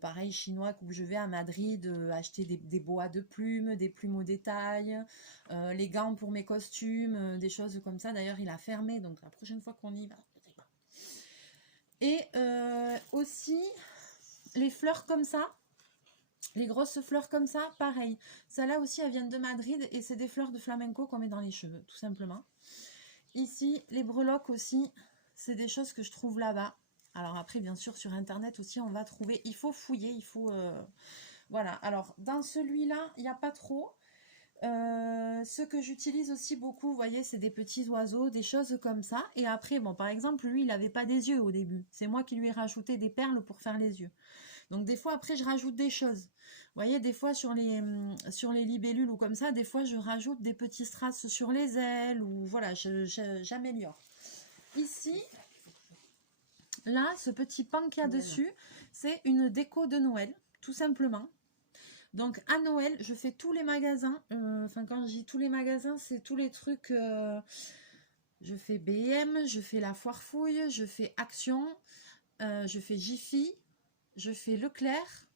pareil chinois, où je vais à Madrid acheter des boas de plumes, des plumes au détail, les gants pour mes costumes, des choses comme ça. D'ailleurs il a fermé, donc la prochaine fois qu'on y va. Et aussi les fleurs comme ça, Les grosses fleurs comme ça, pareil. Celles-là aussi, elles viennent de Madrid et c'est des fleurs de flamenco qu'on met dans les cheveux, tout simplement. Ici, les breloques aussi, c'est des choses que je trouve là-bas. Alors après, bien sûr, sur Internet aussi, on va trouver. Il faut fouiller, il faut... Voilà. Alors, dans celui-là, il n'y a pas trop. Ce que j'utilise aussi beaucoup, vous voyez, c'est des petits oiseaux, des choses comme ça. Et après, bon, par exemple, lui, il n'avait pas des yeux au début. C'est moi qui lui ai rajouté des perles pour faire les yeux. Donc des fois, après, je rajoute des choses. Vous voyez, des fois, sur les libellules ou comme ça, des fois, je rajoute des petits strass sur les ailes. Ou voilà, j'améliore. Ici, là, ce petit pan qu'il y a dessus, c'est une déco de Noël, tout simplement. Donc à Noël, je fais tous les magasins. Enfin, quand je dis tous les magasins, c'est tous les trucs. Je fais B&M, je fais la Foire Fouille, je fais Action, je fais Jiffy, je fais Leclerc.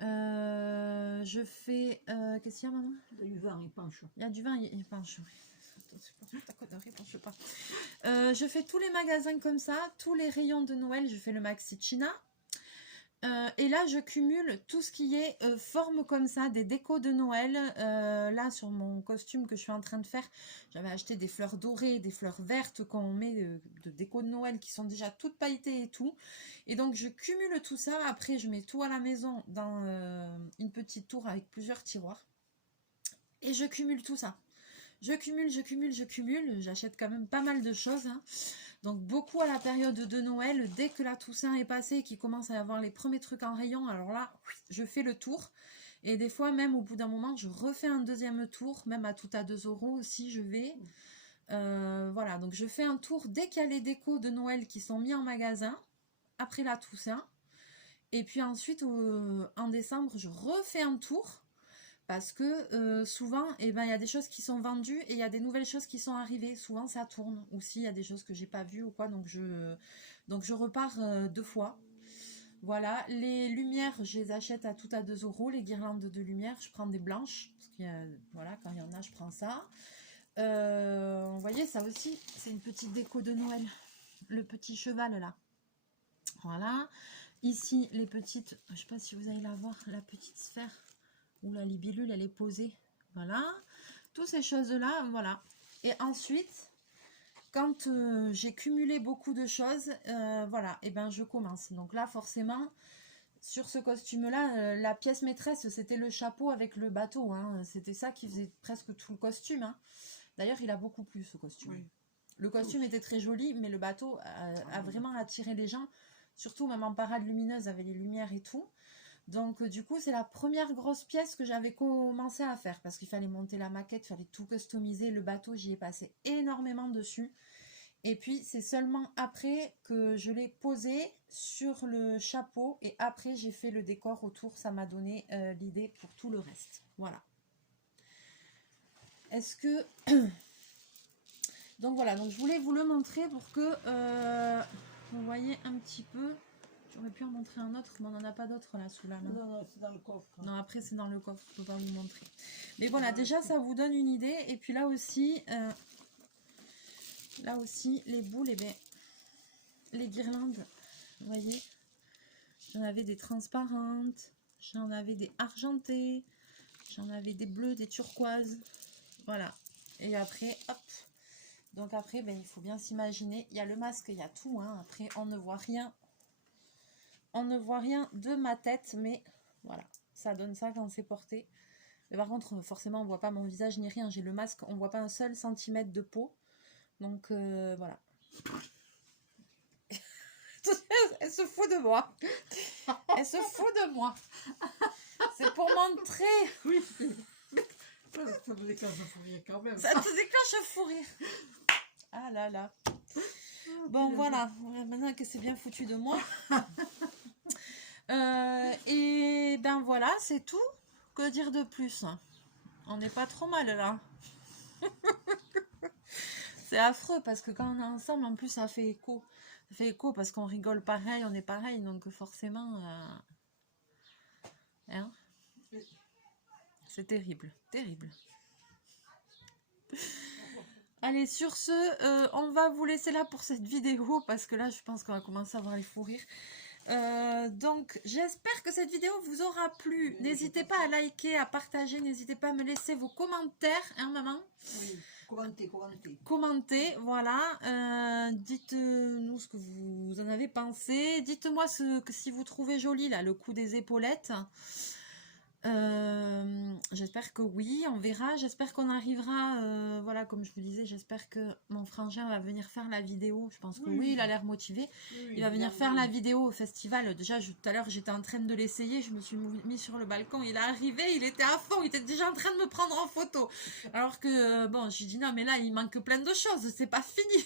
Je fais... qu'est-ce qu'il y a, maman? Du vin, il penche. Il y a du vin, il penche. Ta connerie, penche pas. Je fais tous les magasins comme ça, tous les rayons de Noël, je fais le Maxi China. Et là, je cumule tout ce qui est forme comme ça, des décos de Noël. Là, sur mon costume que je suis en train de faire, j'avais acheté des fleurs dorées, des fleurs vertes qu'on met de déco de Noël qui sont déjà toutes pailletées et tout. Et donc, je cumule tout ça. Après, je mets tout à la maison dans une petite tour avec plusieurs tiroirs. Et je cumule tout ça. Je cumule. J'achète quand même pas mal de choses, hein. Donc beaucoup à la période de Noël, dès que la Toussaint est passée et qu'il commence à y avoir les premiers trucs en rayon, alors là, je fais le tour. Et des fois, même au bout d'un moment, je refais un deuxième tour, même à tout à 2 € aussi, je vais. Voilà, donc je fais un tour dès qu'il y a les décos de Noël qui sont mis en magasin, après la Toussaint. Et puis ensuite, en décembre, je refais un tour. Parce que souvent, il y a des choses qui sont vendues et il y a des nouvelles choses qui sont arrivées. Souvent, ça tourne. Ou s'il y a des choses que j'ai pas vues ou quoi, donc je repars 2 fois. Voilà, les lumières, je les achète à tout à 2 €. Les guirlandes de lumière, je prends des blanches. Parce qu'il y a, voilà, quand il y en a, je prends ça. Vous voyez, ça aussi, c'est une petite déco de Noël. Le petit cheval, là. Voilà. Ici, les petites, je sais pas si vous allez la voir, la petite sphère où la libellule elle est posée, voilà, toutes ces choses là, voilà. Et ensuite, quand j'ai cumulé beaucoup de choses, voilà, et ben je commence. Donc là, forcément, sur ce costume là, la pièce maîtresse, c'était le chapeau avec le bateau, hein. C'était ça qui faisait presque tout le costume, hein. D'ailleurs, il a beaucoup plu ce costume. Oui. Le costume était très joli, mais le bateau a vraiment attiré les gens, surtout même en parade lumineuse avec les lumières et tout. Donc du coup, c'est la première grosse pièce que j'avais commencé à faire parce qu'il fallait monter la maquette, il fallait tout customiser. Le bateau, j'y ai passé énormément dessus. Et puis, c'est seulement après que je l'ai posé sur le chapeau et après, j'ai fait le décor autour. Ça m'a donné l'idée pour tout le reste. Voilà. Est-ce que... Donc voilà, donc je voulais vous le montrer pour que vous voyez un petit peu... J'aurais pu en montrer un autre, mais on n'en a pas d'autre là sous la main. Non, c'est dans le coffre. Non, après c'est dans le coffre, je ne peux pas vous montrer. Mais voilà, déjà ça vous donne une idée. Et puis là aussi, les boules, et bien, les guirlandes, vous voyez, j'en avais des transparentes, j'en avais des argentées, j'en avais des bleues, des turquoises. Voilà. Et après, hop. Donc après, ben, il faut bien s'imaginer, il y a le masque, il y a tout, hein. Après, on ne voit rien. On ne voit rien de ma tête, mais voilà, ça donne ça quand c'est porté. Mais par contre, forcément, on ne voit pas mon visage ni rien. J'ai le masque, on ne voit pas un seul centimètre de peau. Donc, voilà. Elle se fout de moi. Elle se fout de moi. C'est pour montrer. Oui, ça me déclenche un fou rire quand même. Ça te déclenche un fou rire. Ah là là. Bon, voilà. Maintenant que c'est bien foutu de moi. Et ben voilà, c'est tout. Que dire de plus? On n'est pas trop mal là. C'est affreux parce que quand on est ensemble, en plus ça fait écho. Ça fait écho parce qu'on rigole pareil, on est pareil, donc forcément... Hein, c'est terrible, terrible. Allez, sur ce, on va vous laisser là pour cette vidéo parce que là, je pense qu'on va commencer à avoir les fous rires. Donc, j'espère que cette vidéo vous aura plu. N'hésitez pas à liker, à partager, n'hésitez pas à me laisser vos commentaires, hein, maman? Oui, commentez, commentez. Commentez, voilà. Dites-nous ce que vous en avez pensé. Dites-moi que si vous trouvez joli, là, le coup des épaulettes. J'espère que oui, on verra. J'espère qu'on arrivera, voilà, comme je vous disais, j'espère que mon frangin va venir faire la vidéo. Je pense que oui, il a l'air motivé. Oui, Il va venir faire oui. la vidéo au festival. Déjà, tout à l'heure, j'étais en train de l'essayer. Je me suis mis sur le balcon. Il est arrivé, il était à fond. Il était déjà en train de me prendre en photo. Alors que, bon, j'ai dit non, mais là, il manque plein de choses. C'est pas fini.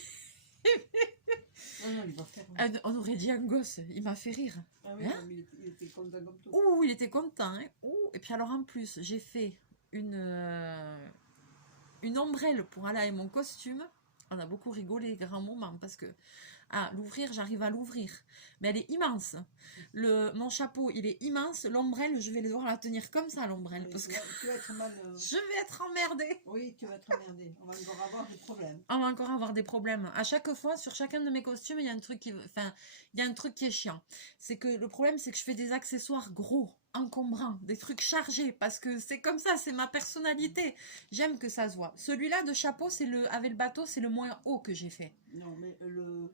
Non, il va faire. On aurait dit un gosse. Il m'a fait rire. Ah oui, Hein? il était content comme tout. Ouh, il était content. Hein. Ouh. Et puis alors, en plus, j'ai fait une ombrelle pour aller avec mon costume. On a beaucoup rigolé, grand moment, parce que l'ouvrir, j'arrive à l'ouvrir. Mais elle est immense. Mon chapeau, il est immense. L'ombrelle, je vais devoir la tenir comme ça, l'ombrelle. Oui, Parce que tu vas être mal. je vais être emmerdée. Oui, tu vas être emmerdée. On va encore avoir des problèmes. On va encore avoir des problèmes. À chaque fois, sur chacun de mes costumes, il y a un truc qui, il y a un truc qui est chiant. C'est que le problème, c'est que je fais des accessoires gros, encombrants, des trucs chargés, parce que c'est comme ça, c'est ma personnalité. J'aime que ça se voit. Celui-là de chapeau, c'est avec le bateau, c'est le moins haut que j'ai fait. Non, mais le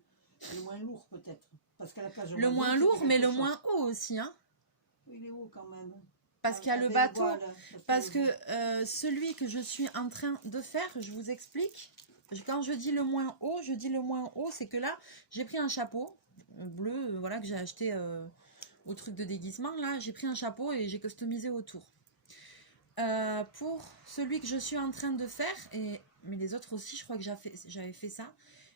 moins lourd peut-être. Parce qu'à la plage. Le moins lourd, mais le moins haut aussi, hein. Il est haut quand même. Parce qu'il y a le bateau. Parce que celui que je suis en train de faire, je vous explique. Quand je dis le moins haut, c'est que là, j'ai pris un chapeau bleu, voilà, que j'ai acheté au truc de déguisement. Là, j'ai pris un chapeau et j'ai customisé autour. Pour celui que je suis en train de faire, mais les autres aussi, je crois que j'avais fait ça.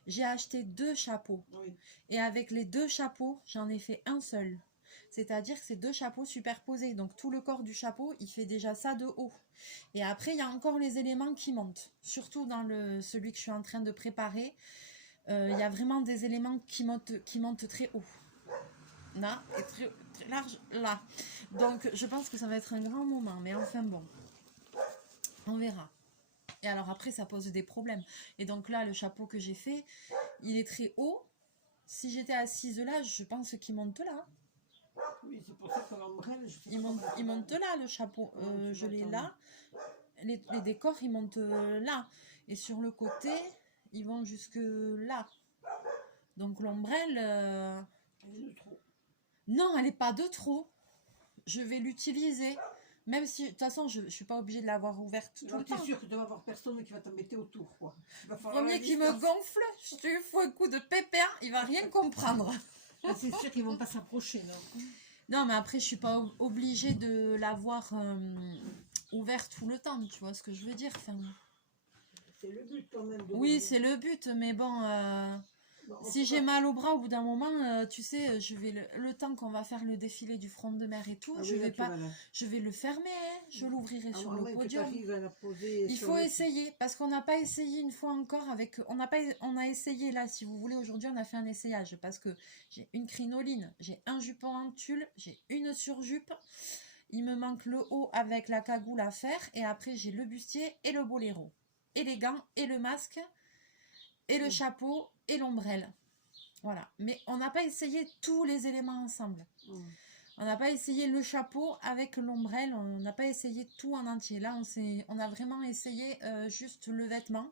J'ai acheté 2 chapeaux. Oui. Et avec les 2 chapeaux, j'en ai fait un seul. C'est-à-dire que c'est 2 chapeaux superposés. Donc tout le corps du chapeau, il fait déjà ça de haut. Et après, il y a encore les éléments qui montent. Surtout dans celui que je suis en train de préparer. Il y a vraiment des éléments qui montent très haut. Là, et très large là. Donc je pense que ça va être un grand moment. Mais enfin bon, on verra. Et alors après, ça pose des problèmes. Et donc là, le chapeau que j'ai fait, il est très haut. Si j'étais assise là, je pense qu'il monte là. Oui, c'est pour ça que l'ombrelle, il monte là, le chapeau. Je l'ai là. Les décors, ils montent là. Et sur le côté, ils vont jusque là. Donc l'ombrelle... Elle est de trop. Non, elle n'est pas de trop. Je vais l'utiliser. Même si, de toute façon, je ne suis pas obligée de l'avoir ouverte tout le temps. Tu es sûr que tu vas avoir personne qui va t'embêter autour, quoi. Le premier qui me gonfle, je lui fous un coup de pépère, il va rien comprendre. C'est sûr qu'ils vont pas s'approcher, non. Non, mais après, je suis pas obligée de l'avoir ouverte tout le temps, tu vois ce que je veux dire. Enfin... C'est le but quand même. Oui, c'est le but, mais bon, si j'ai mal au bras au bout d'un moment, tu sais, je vais le temps qu'on va faire le défilé du front de mer et tout, je vais le fermer, hein, je l'ouvrirai sur le podium. Il faut essayer, parce qu'on n'a pas essayé une fois encore on a essayé là, si vous voulez, aujourd'hui on a fait un essayage, parce que j'ai une crinoline, j'ai un jupon en tulle, j'ai une surjupe, il me manque le haut avec la cagoule à faire, et après j'ai le bustier et le boléro, et les gants, et le masque, et le chapeau et l'ombrelle. Voilà. Mais on n'a pas essayé tous les éléments ensemble. On n'a pas essayé le chapeau avec l'ombrelle. On n'a pas essayé tout en entier. Là, on a vraiment essayé juste le vêtement.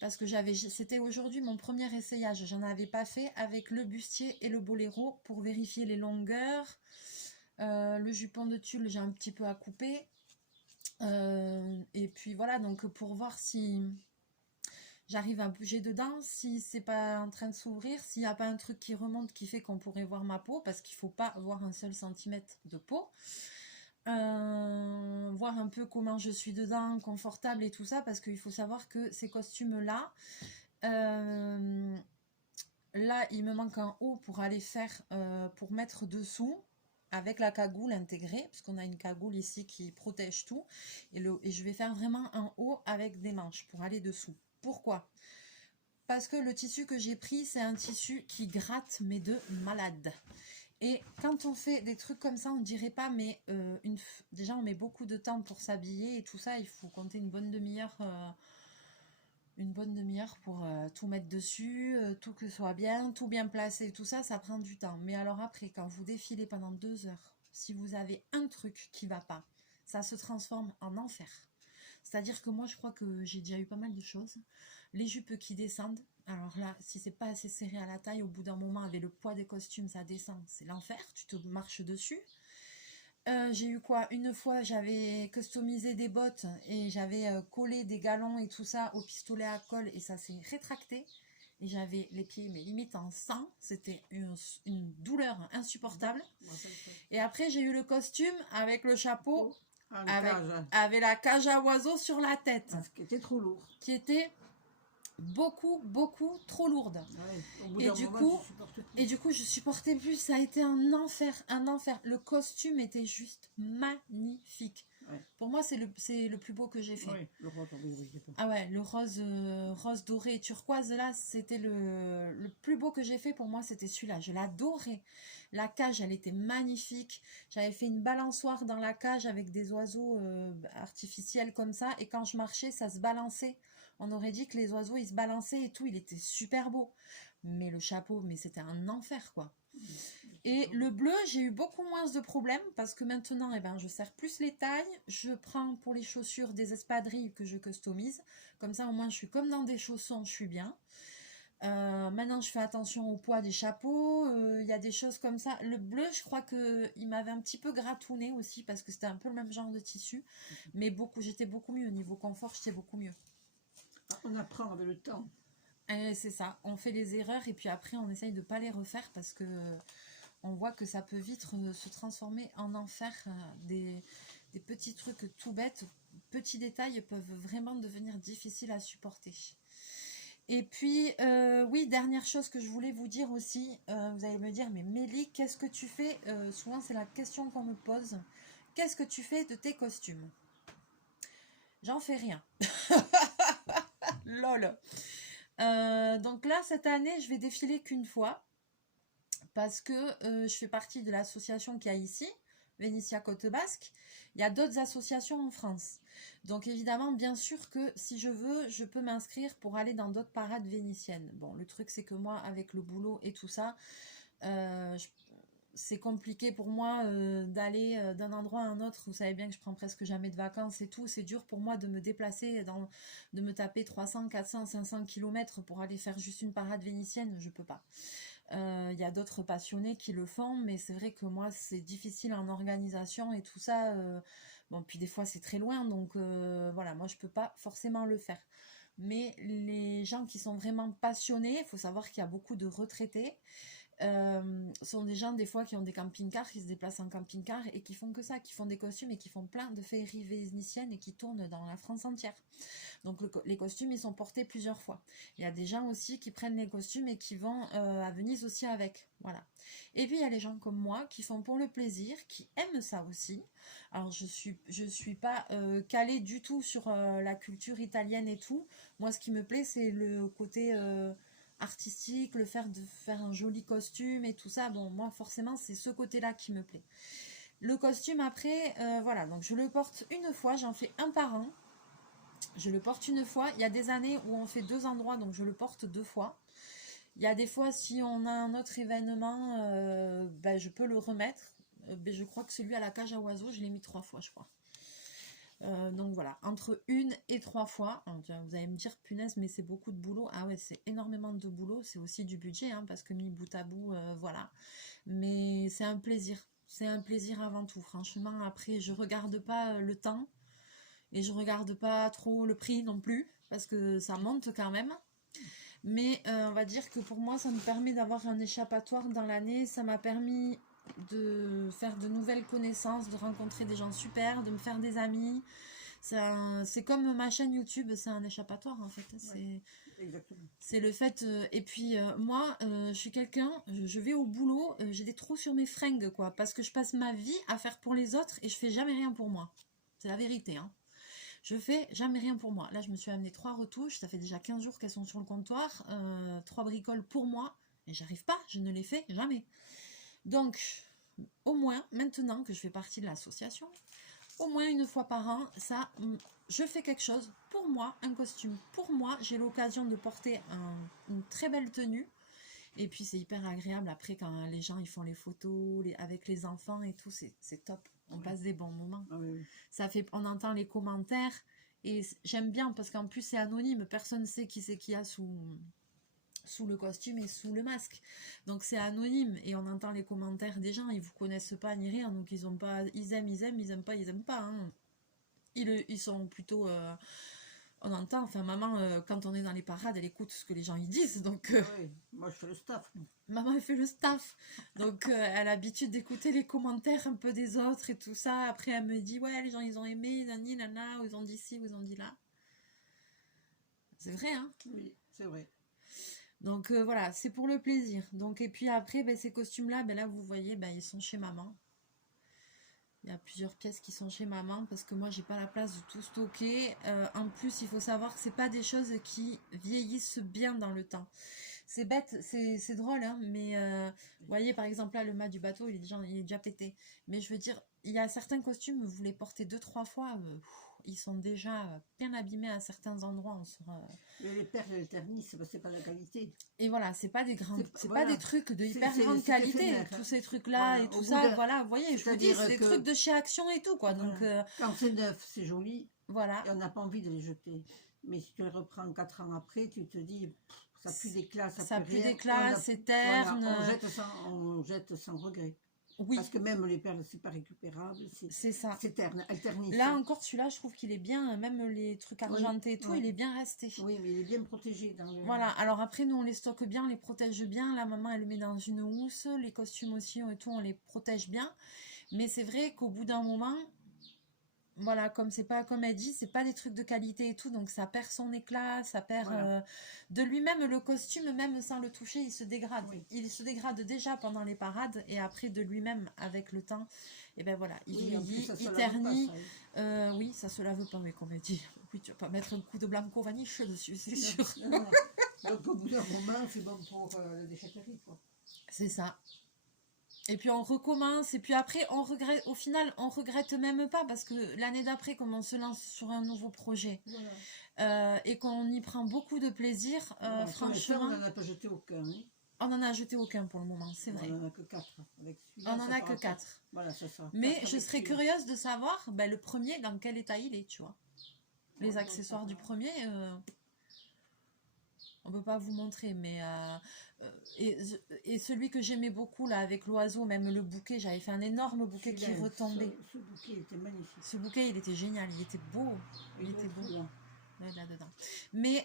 Parce que c'était aujourd'hui mon premier essayage. J'en avais pas fait avec le bustier et le boléro pour vérifier les longueurs. Le jupon de tulle, j'ai un petit peu à couper. Et puis voilà, donc pour voir si... j'arrive à bouger dedans, si c'est pas en train de s'ouvrir, s'il n'y a pas un truc qui remonte qui fait qu'on pourrait voir ma peau, parce qu'il faut pas voir un seul centimètre de peau. Voir un peu comment je suis dedans, confortable et tout ça, parce qu'il faut savoir que ces costumes-là, là, il me manque un haut pour aller faire, pour mettre dessous, avec la cagoule intégrée, parce qu'on a une cagoule ici qui protège tout, et je vais faire vraiment un haut avec des manches pour aller dessous. Pourquoi? Parce que le tissu que j'ai pris, c'est un tissu qui gratte, mais de malade. Et quand on fait des trucs comme ça, on dirait pas, mais déjà on met beaucoup de temps pour s'habiller et tout ça, il faut compter une bonne demi-heure une bonne demi-heure pour tout mettre dessus, tout que ce soit bien, tout bien placé, tout ça, ça prend du temps. Mais alors après, quand vous défilez pendant 2 heures, si vous avez un truc qui va pas, ça se transforme en enfer. C'est-à-dire que moi, je crois que j'ai déjà eu pas mal de choses. Les jupes qui descendent, alors là, si c'est pas assez serré à la taille, au bout d'un moment, avec le poids des costumes, ça descend, c'est l'enfer, tu te marches dessus. J'ai eu quoi? Une fois, j'avais customisé des bottes et j'avais collé des galons et tout ça au pistolet à colle et ça s'est rétracté. Et j'avais les pieds, mais limite en sang. C'était une douleur insupportable. Et après, j'ai eu le costume avec le chapeau, avec la cage à oiseaux sur la tête. Parce qu'il était trop lourd. Qui était beaucoup trop lourde. Ouais, et du coup je supportais plus, ça a été un enfer. Le costume était juste magnifique. Ouais. Pour moi c'est le plus beau que j'ai fait. Ouais, le rose doré. Ah ouais, le rose doré turquoise là, c'était le plus beau que j'ai fait. Pour moi c'était celui-là, je l'adorais. La cage elle était magnifique, j'avais fait une balançoire dans la cage avec des oiseaux artificiels comme ça, et quand je marchais ça se balançait. On aurait dit que les oiseaux, ils se balançaient et tout. Il était super beau. Mais le chapeau, mais c'était un enfer, quoi. Et le bleu, j'ai eu beaucoup moins de problèmes parce que maintenant, eh ben, je serre plus les tailles. Je prends pour les chaussures des espadrilles que je customise. Comme ça, au moins, je suis comme dans des chaussons, je suis bien. Maintenant, je fais attention au poids des chapeaux. Il y a des choses comme ça. Le bleu, je crois qu'il m'avait un petit peu gratouné aussi parce que c'était un peu le même genre de tissu. Mais j'étais beaucoup mieux. Au niveau confort, j'étais beaucoup mieux. On apprend avec le temps. C'est ça, on fait les erreurs et puis après on essaye de ne pas les refaire parce que on voit que ça peut vite se transformer en enfer. Des petits trucs tout bêtes, petits détails peuvent vraiment devenir difficiles à supporter. Et puis, oui, dernière chose que je voulais vous dire aussi, vous allez me dire, mais Mélie, qu'est-ce que tu fais? Souvent c'est la question qu'on me pose. Qu'est-ce que tu fais de tes costumes? J'en fais rien. Lol. Donc là, cette année, je vais défiler qu'une fois parce que je fais partie de l'association qu'il y a ici, Vénitia Côte Basque. Il y a d'autres associations en France. Donc évidemment, bien sûr que si je veux, je peux m'inscrire pour aller dans d'autres parades vénitiennes. Bon, le truc, c'est que moi, avec le boulot et tout ça, c'est compliqué pour moi d'aller d'un endroit à un autre. Vous savez bien que je prends presque jamais de vacances et tout. C'est dur pour moi de me déplacer, de me taper 300, 400, 500 km pour aller faire juste une parade vénitienne. Je peux pas. Il y a d'autres passionnés qui le font, mais c'est vrai que moi, c'est difficile en organisation et tout ça. Bon, puis des fois, c'est très loin. Donc voilà, moi, je peux pas forcément le faire. Mais les gens qui sont vraiment passionnés, il faut savoir qu'il y a beaucoup de retraités. Sont des gens des fois qui ont des camping-cars, qui se déplacent en camping-car et qui font que ça, qui font des costumes et qui font plein de féeries vénitiennes et qui tournent dans la France entière. Donc les costumes, ils sont portés plusieurs fois. Il y a des gens aussi qui prennent les costumes et qui vont à Venise aussi avec. Voilà. Et puis il y a les gens comme moi qui font pour le plaisir, qui aiment ça aussi. Alors je suis pas calée du tout sur la culture italienne et tout. Moi, ce qui me plaît, c'est le côté artistique, le faire de faire un joli costume et tout ça. Bon, moi forcément c'est ce côté là qui me plaît. Le costume après, voilà, donc je le porte une fois, j'en fais un par an. Je le porte une fois. Il y a des années où on fait 2 endroits, donc je le porte 2 fois. Il y a des fois, si on a un autre événement, ben, je peux le remettre. Ben, je crois que celui à la cage à oiseaux, je l'ai mis 3 fois, je crois. Donc voilà, entre 1 et 3 fois. Alors, vous allez me dire, punaise, mais c'est beaucoup de boulot. Ah ouais, c'est énormément de boulot. C'est aussi du budget, hein, parce que mis bout à bout, voilà. Mais c'est un plaisir. C'est un plaisir avant tout. Franchement, après, je regarde pas le temps. Et je regarde pas trop le prix non plus, parce que ça monte quand même. Mais on va dire que pour moi, ça me permet d'avoir un échappatoire dans l'année. Ça m'a permis de faire de nouvelles connaissances, de rencontrer des gens super, de me faire des amis. C'est comme ma chaîne YouTube, c'est un échappatoire en fait. C'est le fait. Et puis moi, je suis quelqu'un, je vais au boulot, j'ai des trous sur mes fringues, quoi, parce que je passe ma vie à faire pour les autres et je fais jamais rien pour moi. C'est la vérité, hein. Je fais jamais rien pour moi. Là, je me suis amené 3 retouches. Ça fait déjà 15 jours qu'elles sont sur le comptoir. 3 bricoles pour moi. Et j'arrive pas. Je ne les fais jamais. Donc, au moins, maintenant que je fais partie de l'association, au moins une fois par an, ça, je fais quelque chose pour moi, un costume pour moi. J'ai l'occasion de porter une très belle tenue. Et puis c'est hyper agréable après quand les gens ils font les photos avec les enfants et tout, c'est top. On passe des bons moments. Ah, oui. Ça fait, on entend les commentaires et j'aime bien parce qu'en plus c'est anonyme, personne ne sait qui c'est qu'il y a sous le costume et sous le masque. Donc c'est anonyme et on entend les commentaires des gens, ils vous connaissent pas ni rien, donc ils ont pas, ils aiment, ils aiment pas. Hein. Ils sont plutôt on entend, enfin maman, quand on est dans les parades, elle écoute ce que les gens y disent, donc Oui, moi je fais le staff. maman elle fait le staff, donc elle a l'habitude d'écouter les commentaires un peu des autres et tout ça. Après elle me dit ouais les gens ils ont aimé, nani nana, ou ils ont dit ci, ou ils ont dit là. C'est vrai hein. Oui, c'est vrai. Donc voilà, c'est pour le plaisir. Donc et puis après ben, ces costumes là, ben là vous voyez, ben, ils sont chez maman. Il y a plusieurs pièces qui sont chez maman parce que moi j'ai pas la place de tout stocker. En plus il faut savoir que c'est pas des choses qui vieillissent bien dans le temps. C'est bête, c'est drôle hein, mais vous voyez par exemple là le mât du bateau il est déjà pété. Mais je veux dire, il y a certains costumes, vous les portez 2-3 fois, ils sont déjà bien abîmés à certains endroits. Mais les perles éternisent, c'est pas la qualité. Et voilà, c'est pas des grandes, c'est voilà. pas des trucs de hyper grande c'est qualité, éphémère, tous hein. ces trucs-là Voilà, et tout ça, voilà, vous voyez, je vous dis, c'est des que- trucs de chez Action et tout, quoi. Voilà. Donc, Quand c'est neuf, c'est joli, voilà, et on n'a pas envie de les jeter. Mais si tu les reprends 4 ans après, tu te dis, pff, ça pue d'éclat, ça pue pue rien. d'éclat, c'est terne. Voilà, on jette sans regret. Oui, Parce que même les perles, c'est pas récupérable, c'est ça. c'est terne, alternif. Là encore, celui-là, je trouve qu'il est bien, même les trucs argentés et tout, oui. il est bien resté. Oui, mais il est bien protégé dans le... Voilà, alors après, nous, on les stocke bien, on les protège bien. La maman, elle le met dans une housse, les costumes aussi et tout, on les protège bien. Mais c'est vrai qu'au bout d'un moment, voilà, comme c'est pas, comme elle dit, c'est pas des trucs de qualité et tout, donc ça perd son éclat, ça perd de lui-même le costume, même sans le toucher, il se dégrade. Oui. Il se dégrade déjà pendant les parades et après de lui-même avec le temps. Et ben voilà, il vieillit, il ternit. Oui, ça se lave pas, mais comme elle dit. Oui, tu vas pas mettre un coup de blanco vaniche dessus, c'est sûr. Non. Donc au bout d'un moment, c'est bon pour la déchetterie, quoi. C'est ça. Et puis on recommence, et puis après on regrette, au final on regrette même pas parce que l'année d'après comme on se lance sur un nouveau projet et qu'on y prend beaucoup de plaisir, franchement... on n'en a pas jeté aucun. Hein. On n'en a jeté aucun pour le moment, c'est vrai. On n'en a que 4. On n'en a que 4. Voilà, c'est ça. Mais je serais curieuse de savoir ben, le premier dans quel état il est, tu vois. Les accessoires du premier... on peut pas vous montrer, mais et celui que j'aimais beaucoup là avec l'oiseau, même le bouquet, j'avais fait un énorme bouquet qui retombait. Ce bouquet il était magnifique. Ce bouquet il était génial, il était beau, il était beau là-dedans. Mais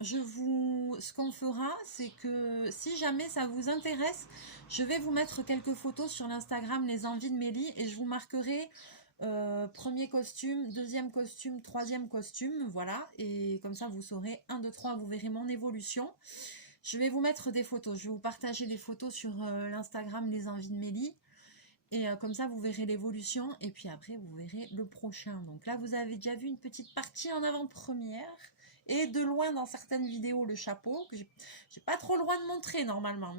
ce qu'on fera, c'est que si jamais ça vous intéresse, je vais vous mettre quelques photos sur l'Instagram Les Envies de Mélie et je vous marquerai premier costume, deuxième costume, troisième costume, voilà, et comme ça vous saurez 1, 2, 3, vous verrez mon évolution. Je vais vous mettre des photos, je vais vous partager des photos sur l'Instagram Les Envies de Mélie, et comme ça vous verrez l'évolution, et puis après vous verrez le prochain. Donc là vous avez déjà vu une petite partie en avant-première, et de loin dans certaines vidéos le chapeau, que j'ai pas trop le droit de montrer normalement,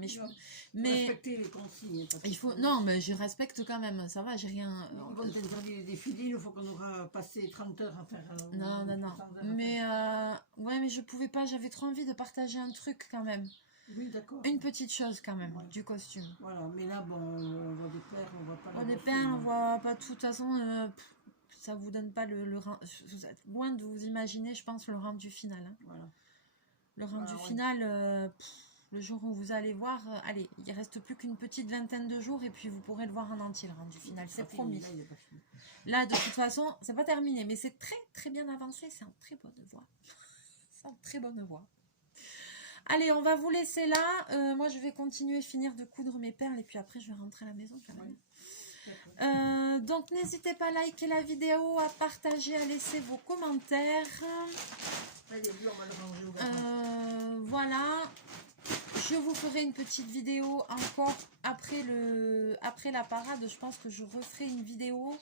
mais respecter les consignes. Il faut, non, mais je respecte quand même, ça va, j'ai rien... On va interdire les défilés, il faut qu'on aura passé 30 heures à faire... non, mais ouais, mais je pouvais pas, j'avais trop envie de partager un truc quand même. Oui, d'accord. Une petite chose quand même, du costume. Voilà, mais là, bon, on voit des perles, on voit pas... On des perles, on voit pas tout, de toute façon, ça vous donne pas le vous êtes loin de vous imaginer, je pense, le rendu final. Hein. Voilà. Le rendu final... le jour où vous allez voir, allez, il reste plus qu'une petite vingtaine de jours et puis vous pourrez le voir en entier, le rendu final, c'est promis. Là, de toute façon, c'est pas terminé, mais c'est très très bien avancé, c'est en très bonne voie. C'est en très bonne voie. Allez, on va vous laisser là. Moi, je vais continuer, finir de coudre mes perles et puis après, je vais rentrer à la maison quand même. Donc, n'hésitez pas à liker la vidéo, à partager, à laisser vos commentaires. Voilà. Je vous ferai une petite vidéo encore après la parade. Je pense que je referai une vidéo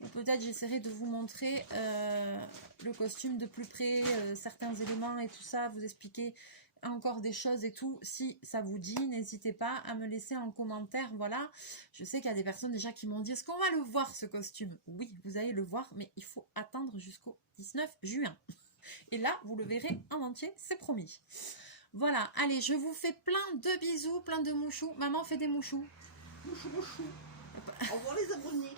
ou peut-être j'essaierai de vous montrer le costume de plus près, certains éléments et tout ça, vous expliquer encore des choses et tout, si ça vous dit, n'hésitez pas à me laisser en commentaire. Voilà, je sais qu'il y a des personnes déjà qui m'ont dit, est-ce qu'on va le voir ce costume? Oui, vous allez le voir, mais il faut attendre jusqu'au 19 juin. Et là, vous le verrez en entier, c'est promis. Voilà, allez, je vous fais plein de bisous, plein de mouchous. Maman fait des mouchous. Mouchou, mouchou. Au revoir les abonnés.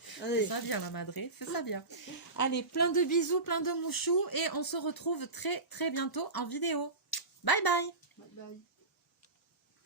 Fais Allez. ça bien, la madré, fais ça bien. Allez, plein de bisous, plein de mouchous. Et on se retrouve très, très bientôt en vidéo. Bye bye. Bye bye.